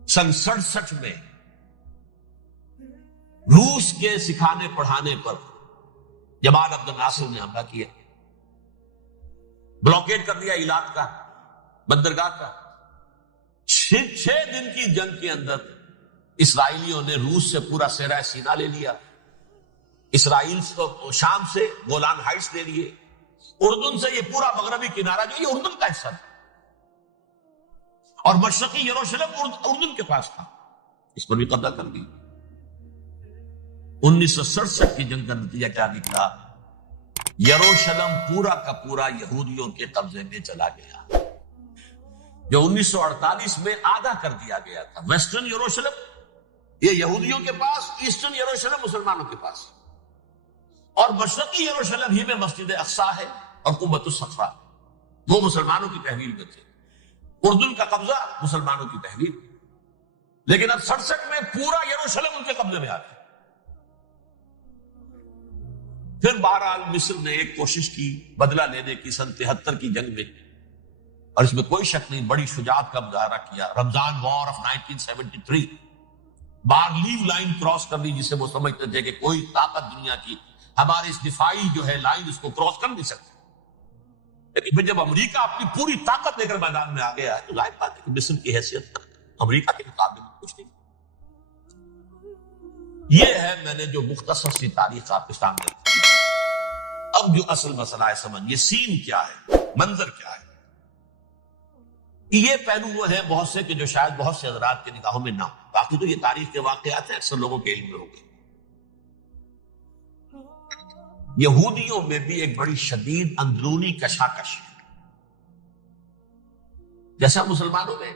سن 67 میں روس کے سکھانے پڑھانے پر جمال عبد الناصر نے حملہ کیا، بلاکیڈ کر دیا ایلات کا بندرگاہ کا. 6 دن کی جنگ کے اندر اسرائیلیوں نے روس سے پورا صحرا سینا لے لیا، اسرائیل کو شام سے گولان ہائٹس لے لیے، اردن سے یہ پورا مغربی کنارہ جو یہ اردن کا حصہ تھا، اور مشرقی یروشلم اردن کے پاس تھا، اس پر بھی قبضہ کر دی. 1967 کی جنگ کا نتیجہ کیا نکلا؟ یروشلم پورا کا پورا یہودیوں کے قبضے میں چلا گیا، جو 1948 میں آدھا کر دیا گیا تھا. ویسٹرن یروشلم یہ یہودیوں کے پاس، ایسٹرن یروشلم مسلمانوں کے پاس، اور مشرقی یروشلم ہی میں مسجد اقصی ہے اور قبۃ الصخرہ، وہ مسلمانوں کی تحویل میں تھے. اردن کا قبضہ مسلمانوں کی تحویل. لیکن اب 67 میں پورا یروشلم ان کے قبضے میں آ گیا. پھر بہرحال مصر نے ایک کوشش کی بدلہ لینے کی سن 73 کی جنگ میں، اور اس میں کوئی شک نہیں بڑی شجاعت کا مظاہرہ کیا۔ رمضان وار آف 1973 بارلیو لائن کراس کر لی، جسے وہ سمجھتے تھے کہ کوئی طاقت دنیا کی ہمارے اس دفاعی جو ہے لائن اس کو کراس کر نہیں سکتی۔ لیکن پھر جب امریکہ اپنی پوری طاقت لے کر میدان میں آ گیا ہے تو ظاہر بات ہے کہ مصر کی حیثیت امریکہ کے مقابلے میں کچھ نہیں۔ یہ ہے میں نے جو مختصر سی تاریخ آپ کے سامنے رکھی۔ اب جو اصل مسئلہ ہے سمجھیے، سین کیا ہے، منظر کیا ہے۔ یہ پہلو وہ ہے بہت سے کہ جو شاید بہت سے حضرات کے نگاہوں میں نہ ہو، باقی تو یہ تاریخ کے واقعات ہیں، اکثر لوگوں کے علم میں ہو گئے۔ یہودیوں میں بھی ایک بڑی شدید اندرونی کشاکش ہے، جیسا مسلمانوں میں۔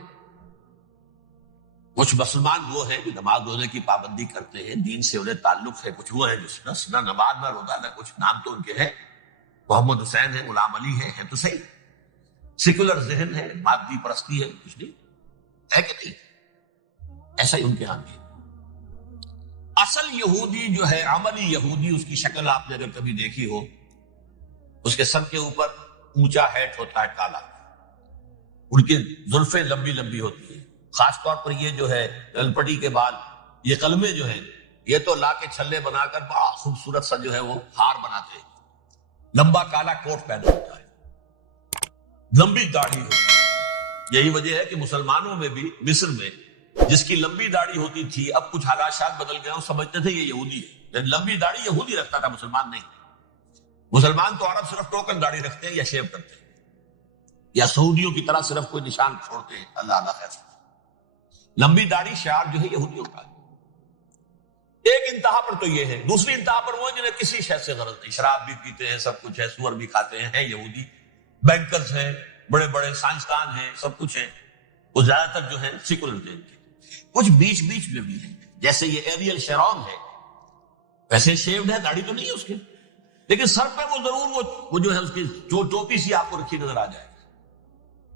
کچھ مسلمان وہ ہیں جو نماز روزے کی پابندی کرتے ہیں، دین سے انہیں تعلق ہے، کچھ وہ ہیں جو نہ نماز نہ روزہ نہ کچھ، نام تو ان کے ہیں، محمد حسین ہے، غلام علی ہے تو صحیح، سیکولر ذہن ہے، مادی پرستی ہے، کچھ نہیں ہے کہ نہیں، ایسا ہی ان کے ہاں بھی۔ اصل یہودی جو ہے، عملی یہودی، اس کی شکل آپ نے اگر کبھی دیکھی ہو، اس کے سر کے اوپر اونچا ہیٹ ہوتا ہے کالا، ان کی زلفیں لمبی لمبی ہوتی ہیں، خاص طور پر یہ جو ہے للپٹی کے بال، یہ قلمے جو ہیں یہ تو لا کے چھلے بنا کر بڑا خوبصورت سا جو ہے وہ ہار بناتے ہیں، لمبا کالا کوٹ پہنا ہوتا ہے، لمبی داڑھی ہوتی ہے۔ یہی وجہ ہے کہ مسلمانوں میں بھی مصر میں جس کی لمبی داڑھی ہوتی تھی، اب کچھ حالات شاید بدل گئے، سمجھتے تھے یہ یہودی ہے، لیکن لمبی داڑھی یہودی رکھتا تھا، مسلمان نہیں۔ مسلمان تو عرب صرف ٹوکن داڑھی رکھتے ہیں یا شیو کرتے ہیں، یا سعودیوں کی طرح صرف کوئی نشان چھوڑتے ہیں، اللہ اللہ خیر۔ لمبی داڑھی شعار جو ہے یہودیوں کا ہے۔ ایک انتہا پر تو یہ ہے، دوسری انتہا پر وہ جنہیں کسی شے سے غرض نہیں، شراب بھی پیتے ہیں، سب کچھ ہے، سور بھی کھاتے ہیں یہودی، بینکرز ہیں، بڑے بڑے سائنسدان ہیں، سب کچھ ہیں، وہ زیادہ تر جو ہے سیکولر دین کے۔ کچھ بیچ بیچ میں بھی ہیں، جیسے یہ ایریل شیرون ہے، ویسے شیوڈ ہے، داڑھی تو نہیں ہے اس کی، لیکن سر پہ وہ ضرور وہ جو ہے اس کی جو ٹوپی سی آپ کو رکھی نظر آ جائے۔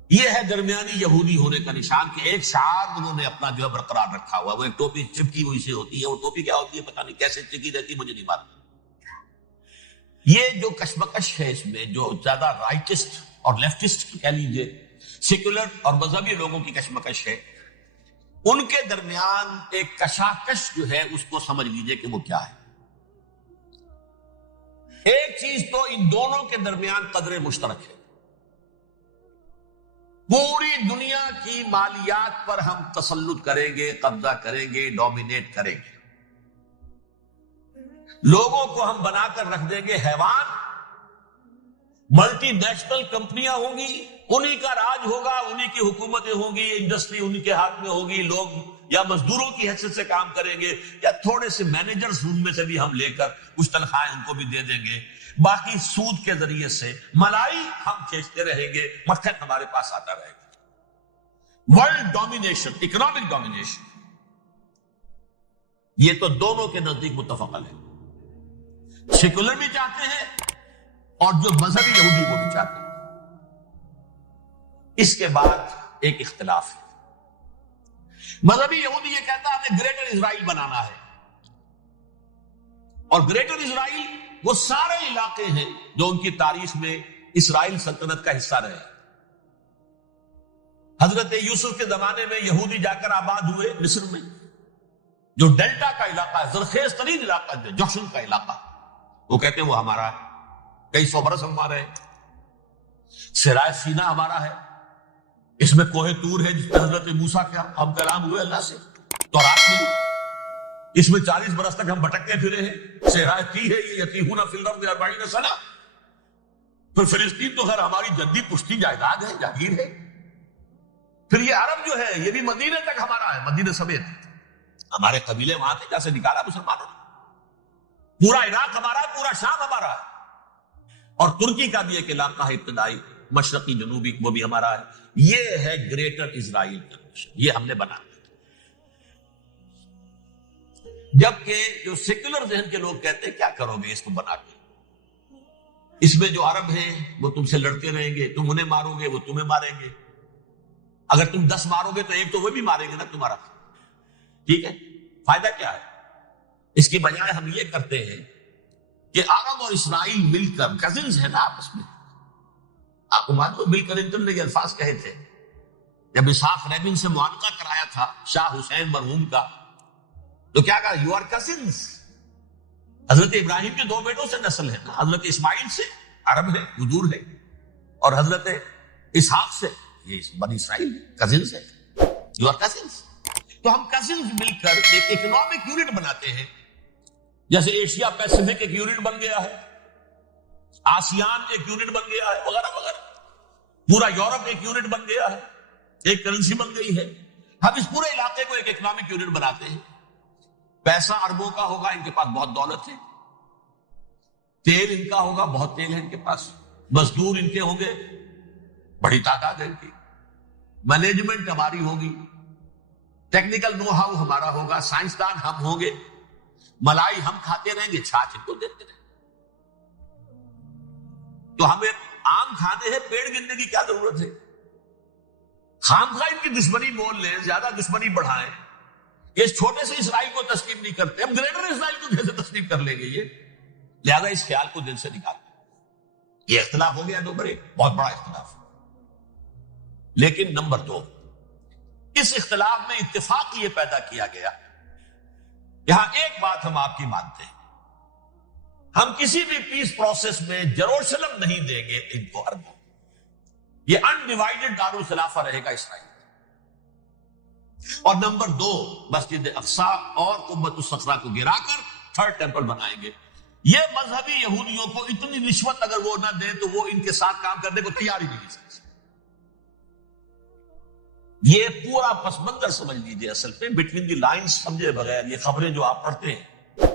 یہ ہے درمیانی یہودی ہونے کا نشان، کہ ایک شعار انہوں نے اپنا جو ہے برقرار رکھا ہوا، وہ ایک ٹوپی چپکی ہوئی سے ہوتی ہے، وہ ٹوپی کیا ہوتی ہے پتہ نہیں، کیسے چپکی رہتی مجھے نہیں معلوم۔ یہ جو کشمکش ہے اس میں، جو زیادہ رائٹسٹ اور لیفٹسٹ کہہ لیجیے، سیکولر اور مذہبی لوگوں کی کشمکش ہے، ان کے درمیان ایک کشاکش جو ہے اس کو سمجھ لیجیے کہ وہ کیا ہے۔ ایک چیز تو ان دونوں کے درمیان قدر مشترک ہے، پوری دنیا کی مالیات پر ہم تسلط کریں گے، قبضہ کریں گے، ڈومینیٹ کریں گے، لوگوں کو ہم بنا کر رکھ دیں گے حیوان، ملٹی نیشنل کمپنیاں ہوں گی، انہی کا راج ہوگا، انہی کی حکومتیں ہوں گی، انڈسٹری انہی کے ہاتھ میں ہوگی، لوگ یا مزدوروں کی حیثیت سے کام کریں گے، یا تھوڑے سے مینیجرز ان میں سے بھی ہم لے کر کچھ تنخواہیں ان کو بھی دے دیں گے، باقی سود کے ذریعے سے ملائی ہم کھینچتے رہیں گے، مکھن ہمارے پاس آتا رہے گا۔ ورلڈ ڈومینیشن، اکنامک ڈومینیشن، یہ تو دونوں کے نزدیک متفق ہے، سیکولر بھی چاہتے ہیں اور جو مذہبی یہودی وہ بھی چاہتے ہیں۔ اس کے بعد ایک اختلاف ہے، مذہبی یہودی یہ کہتا ہے ہمیں گریٹر اسرائیل بنانا ہے، اور گریٹر اسرائیل وہ سارے علاقے ہیں جو ان کی تاریخ میں اسرائیل سلطنت کا حصہ رہے۔ حضرت یوسف کے زمانے میں یہودی جا کر آباد ہوئے مصر میں، جو ڈیلٹا کا علاقہ ہے، زرخیز ترین علاقہ ہے، جوشن کا علاقہ، وہ کہتے ہیں وہ ہمارا ہے، کئی سو برس ہمارے ہیں، سرائے سینا ہمارا ہے، اس میں کوہ طور ہے جس میں حضرت موسیٰ کا ہم کلام ہوئے اللہ سے، تورات ملی، اس میں 40 برس تک ہم بھٹکتے پھرے ہیں، سرائے کی ہے یہ یتیہون فی الارض 40 سنہ۔ پھر فلسطین تو خیر ہماری جدی پشتی جائیداد ہے، جاگیر ہے۔ پھر یہ عرب جو ہے یہ بھی مدینے تک ہمارا ہے، مدینے سمیت، ہمارے قبیلے وہاں تھے جہاں سے نکالا مسلمانوں نے، پورا عراق ہمارا ہے، پورا شام ہمارا ہے، اور ترکی کا بھی ایک علاقہ ہے ابتدائی مشرقی جنوبی، وہ بھی ہمارا ہے۔ یہ ہے گریٹر اسرائیل کا مشن، یہ ہم نے بنایا۔ جبکہ جو سیکولر ذہن کے لوگ کہتے ہیں کیا کرو گے اس کو بنا کے، اس میں جو عرب ہیں وہ تم سے لڑتے رہیں گے، تم انہیں مارو گے وہ تمہیں ماریں گے، اگر تم 10 مارو گے تو ایک تو وہ بھی ماریں گے نا تمہارا، ٹھیک ہے، فائدہ کیا ہے؟ اس کی بجائے ہم یہ کرتے ہیں کہ عرب اور اسرائیل مل کر، کزنز ہیں نا آپس میں، آپ کو معلوم بل کلنٹن نے یہ الفاظ کہے تھے جب اسحاق ریبن سے معانقہ کرایا تھا شاہ حسین مرحوم کا، تو کیا کہا؟ You are cousins. حضرت ابراہیم کے دو بیٹوں سے نسل ہے نا، حضرت اسماعیل سے عرب ہے، حضور ہے، اور حضرت اسحاق سے یہ بنی اسرائیل کزنز ہے. You are cousins. تو ہم کزنز مل کر ایک اکنامک یونٹ بناتے ہیں، جیسے ایشیا پیسیفک ایک یونٹ بن گیا ہے، آسیان ایک یونٹ بن گیا ہے، وغیرہ وغیرہ. پورا یورپ ایک یونٹ بن گیا ہے، ایک کرنسی بن گئی ہے. ہم اس پورے علاقے کو ایک اکنامک یونٹ بناتے ہیں. پیسہ اربوں کا ہوگا، ان کے پاس بہت دولت ہے. تیل ان کا ہوگا، بہت تیل ہے ان کے پاس. مزدور ان کے ہوں گے، بڑی تعداد ہے ان کی. مینجمنٹ ہماری ہوگی، ٹیکنیکل نو ہاؤ ہمارا ہوگا، سائنسدان ہم ہوں گے. ملائی ہم کھاتے رہیں گے، چھاچھ ان کو دیتے رہیں گے. تو ہمیں آم کھانے ہیں، پیڑ گننے کی کیا ضرورت ہے؟ خام خواہ ان کی دشمنی مول لیں، زیادہ دشمنی بڑھائیں. یہ اس چھوٹے سے اسرائیل کو تسلیم نہیں کرتے، ہم گریٹر اسرائیل کو کیسے تسلیم کر لیں گے؟ یہ لہذا اس خیال کو دل سے نکال. یہ اختلاف ہو گیا، بہت بڑا اختلاف. لیکن نمبر 2، اس اختلاف میں اتفاق یہ پیدا کیا گیا. یہاں ایک بات ہم آپ کی مانتے ہیں، ہم کسی بھی پیس پروسیس میں جروشلم نہیں دیں گے ان کو عربوں. یہ انڈیوائیڈڈ دارالخلافہ رہے گا اسرائیل. اور نمبر 2، مسجد اقصی اور قبۃ الصخرہ کو گرا کر تھرڈ ٹیمپل بنائیں گے. یہ مذہبی یہودیوں کو اتنی رشوت اگر وہ نہ دیں تو وہ ان کے ساتھ کام کرنے کو تیار ہی نہیں سکتے. یہ پورا پس منظر سمجھ لیجیے. اصل میں بٹوین دی لائنز سمجھے بغیر یہ خبریں جو آپ پڑھتے ہیں.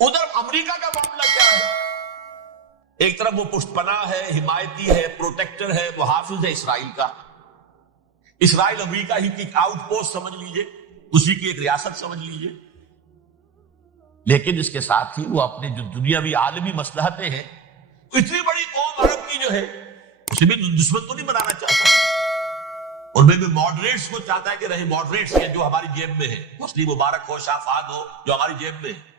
ادھر امریکہ کا معاملہ کیا ہے؟ ایک طرف وہ پشت پناہ ہے، حمایتی ہے، پروٹیکٹر ہے، محافظ ہے اسرائیل کا. اسرائیل امریکہ ہی کی آؤٹ پوسٹ سمجھ لیجیے، اسی کی ایک ریاست سمجھ لیجیے. لیکن اس کے ساتھ ہی وہ اپنے جو دنیاوی عالمی مصلحتیں ہیں، اتنی بڑی قوم عرب کی جو ہے اسے بھی دشمن تو نہیں بنانا چاہتا. اور میں بھی ماڈریٹس کو چاہتا ہے کہ رہے ماڈریٹس ہیں جو ہماری جیب میں ہے، حسنی مبارک ہو، شاہ فہد ہو، جو ہماری جیب میں ہے.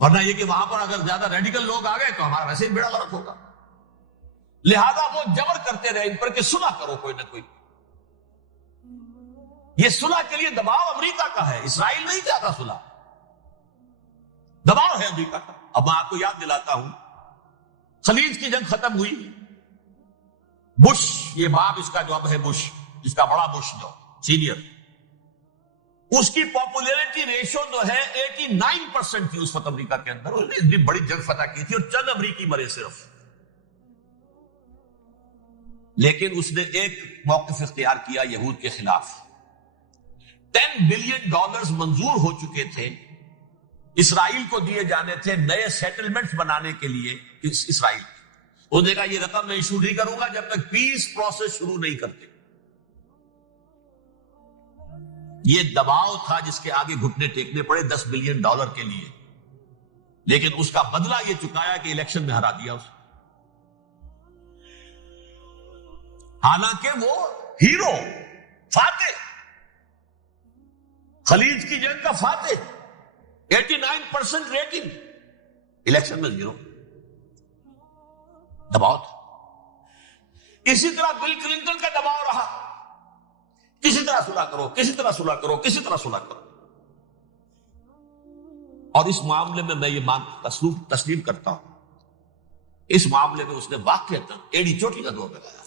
ورنہ یہ کہ وہاں پر اگر زیادہ ریڈیکل لوگ آ گئے تو ہمارا ویسے ہی بیڑا غرق ہوگا. لہذا وہ جبر کرتے رہے ان پر کہ صلح کرو کوئی نہ کوئی. یہ صلح کے لیے دباؤ امریکہ کا ہے، اسرائیل نہیں چاہتا صلح، دباؤ ہے امریکہ کا. اب میں آپ کو یاد دلاتا ہوں، خلیج کی جنگ ختم ہوئی، بش، یہ باپ اس کا جو اب ہے بش، اس کا بڑا بش جو سینئر، اس کی پاپولیرٹی ریشو جو ہے 89% تھی اس وقت امریکہ کے اندر. اس نے اتنی بڑی جنگ فتح کی تھی اور چند امریکی مرے صرف. لیکن اس نے ایک موقف اختیار کیا یہود کے خلاف. $10 بلین منظور ہو چکے تھے، اسرائیل کو دیے جانے تھے نئے سیٹلمنٹس بنانے کے لیے. اسرائیل اس نے کہا یہ رقم میں ایشو نہیں کروں گا جب تک پیس پروسیس شروع نہیں کرتے. یہ دباؤ تھا جس کے آگے گھٹنے ٹیکنے پڑے $10 بلین کے لیے. لیکن اس کا بدلہ یہ چکایا کہ الیکشن میں ہرا دیا اسے. حالانکہ وہ ہیرو، فاتح، خلیج کی جنگ کا فاتح، 89% ریٹنگ، الیکشن میں 0. دباؤ تھا. اسی طرح بل کلنٹن کا دباؤ رہا، کسی طرح صلح کرو، کسی طرح صلح کرو، کسی طرح صلح کرو. اور اس معاملے میں میں یہ تسلیم کرتا ہوں، اس معاملے میں اس نے واقعتاً ایڑی چوٹی کا دور لگایا.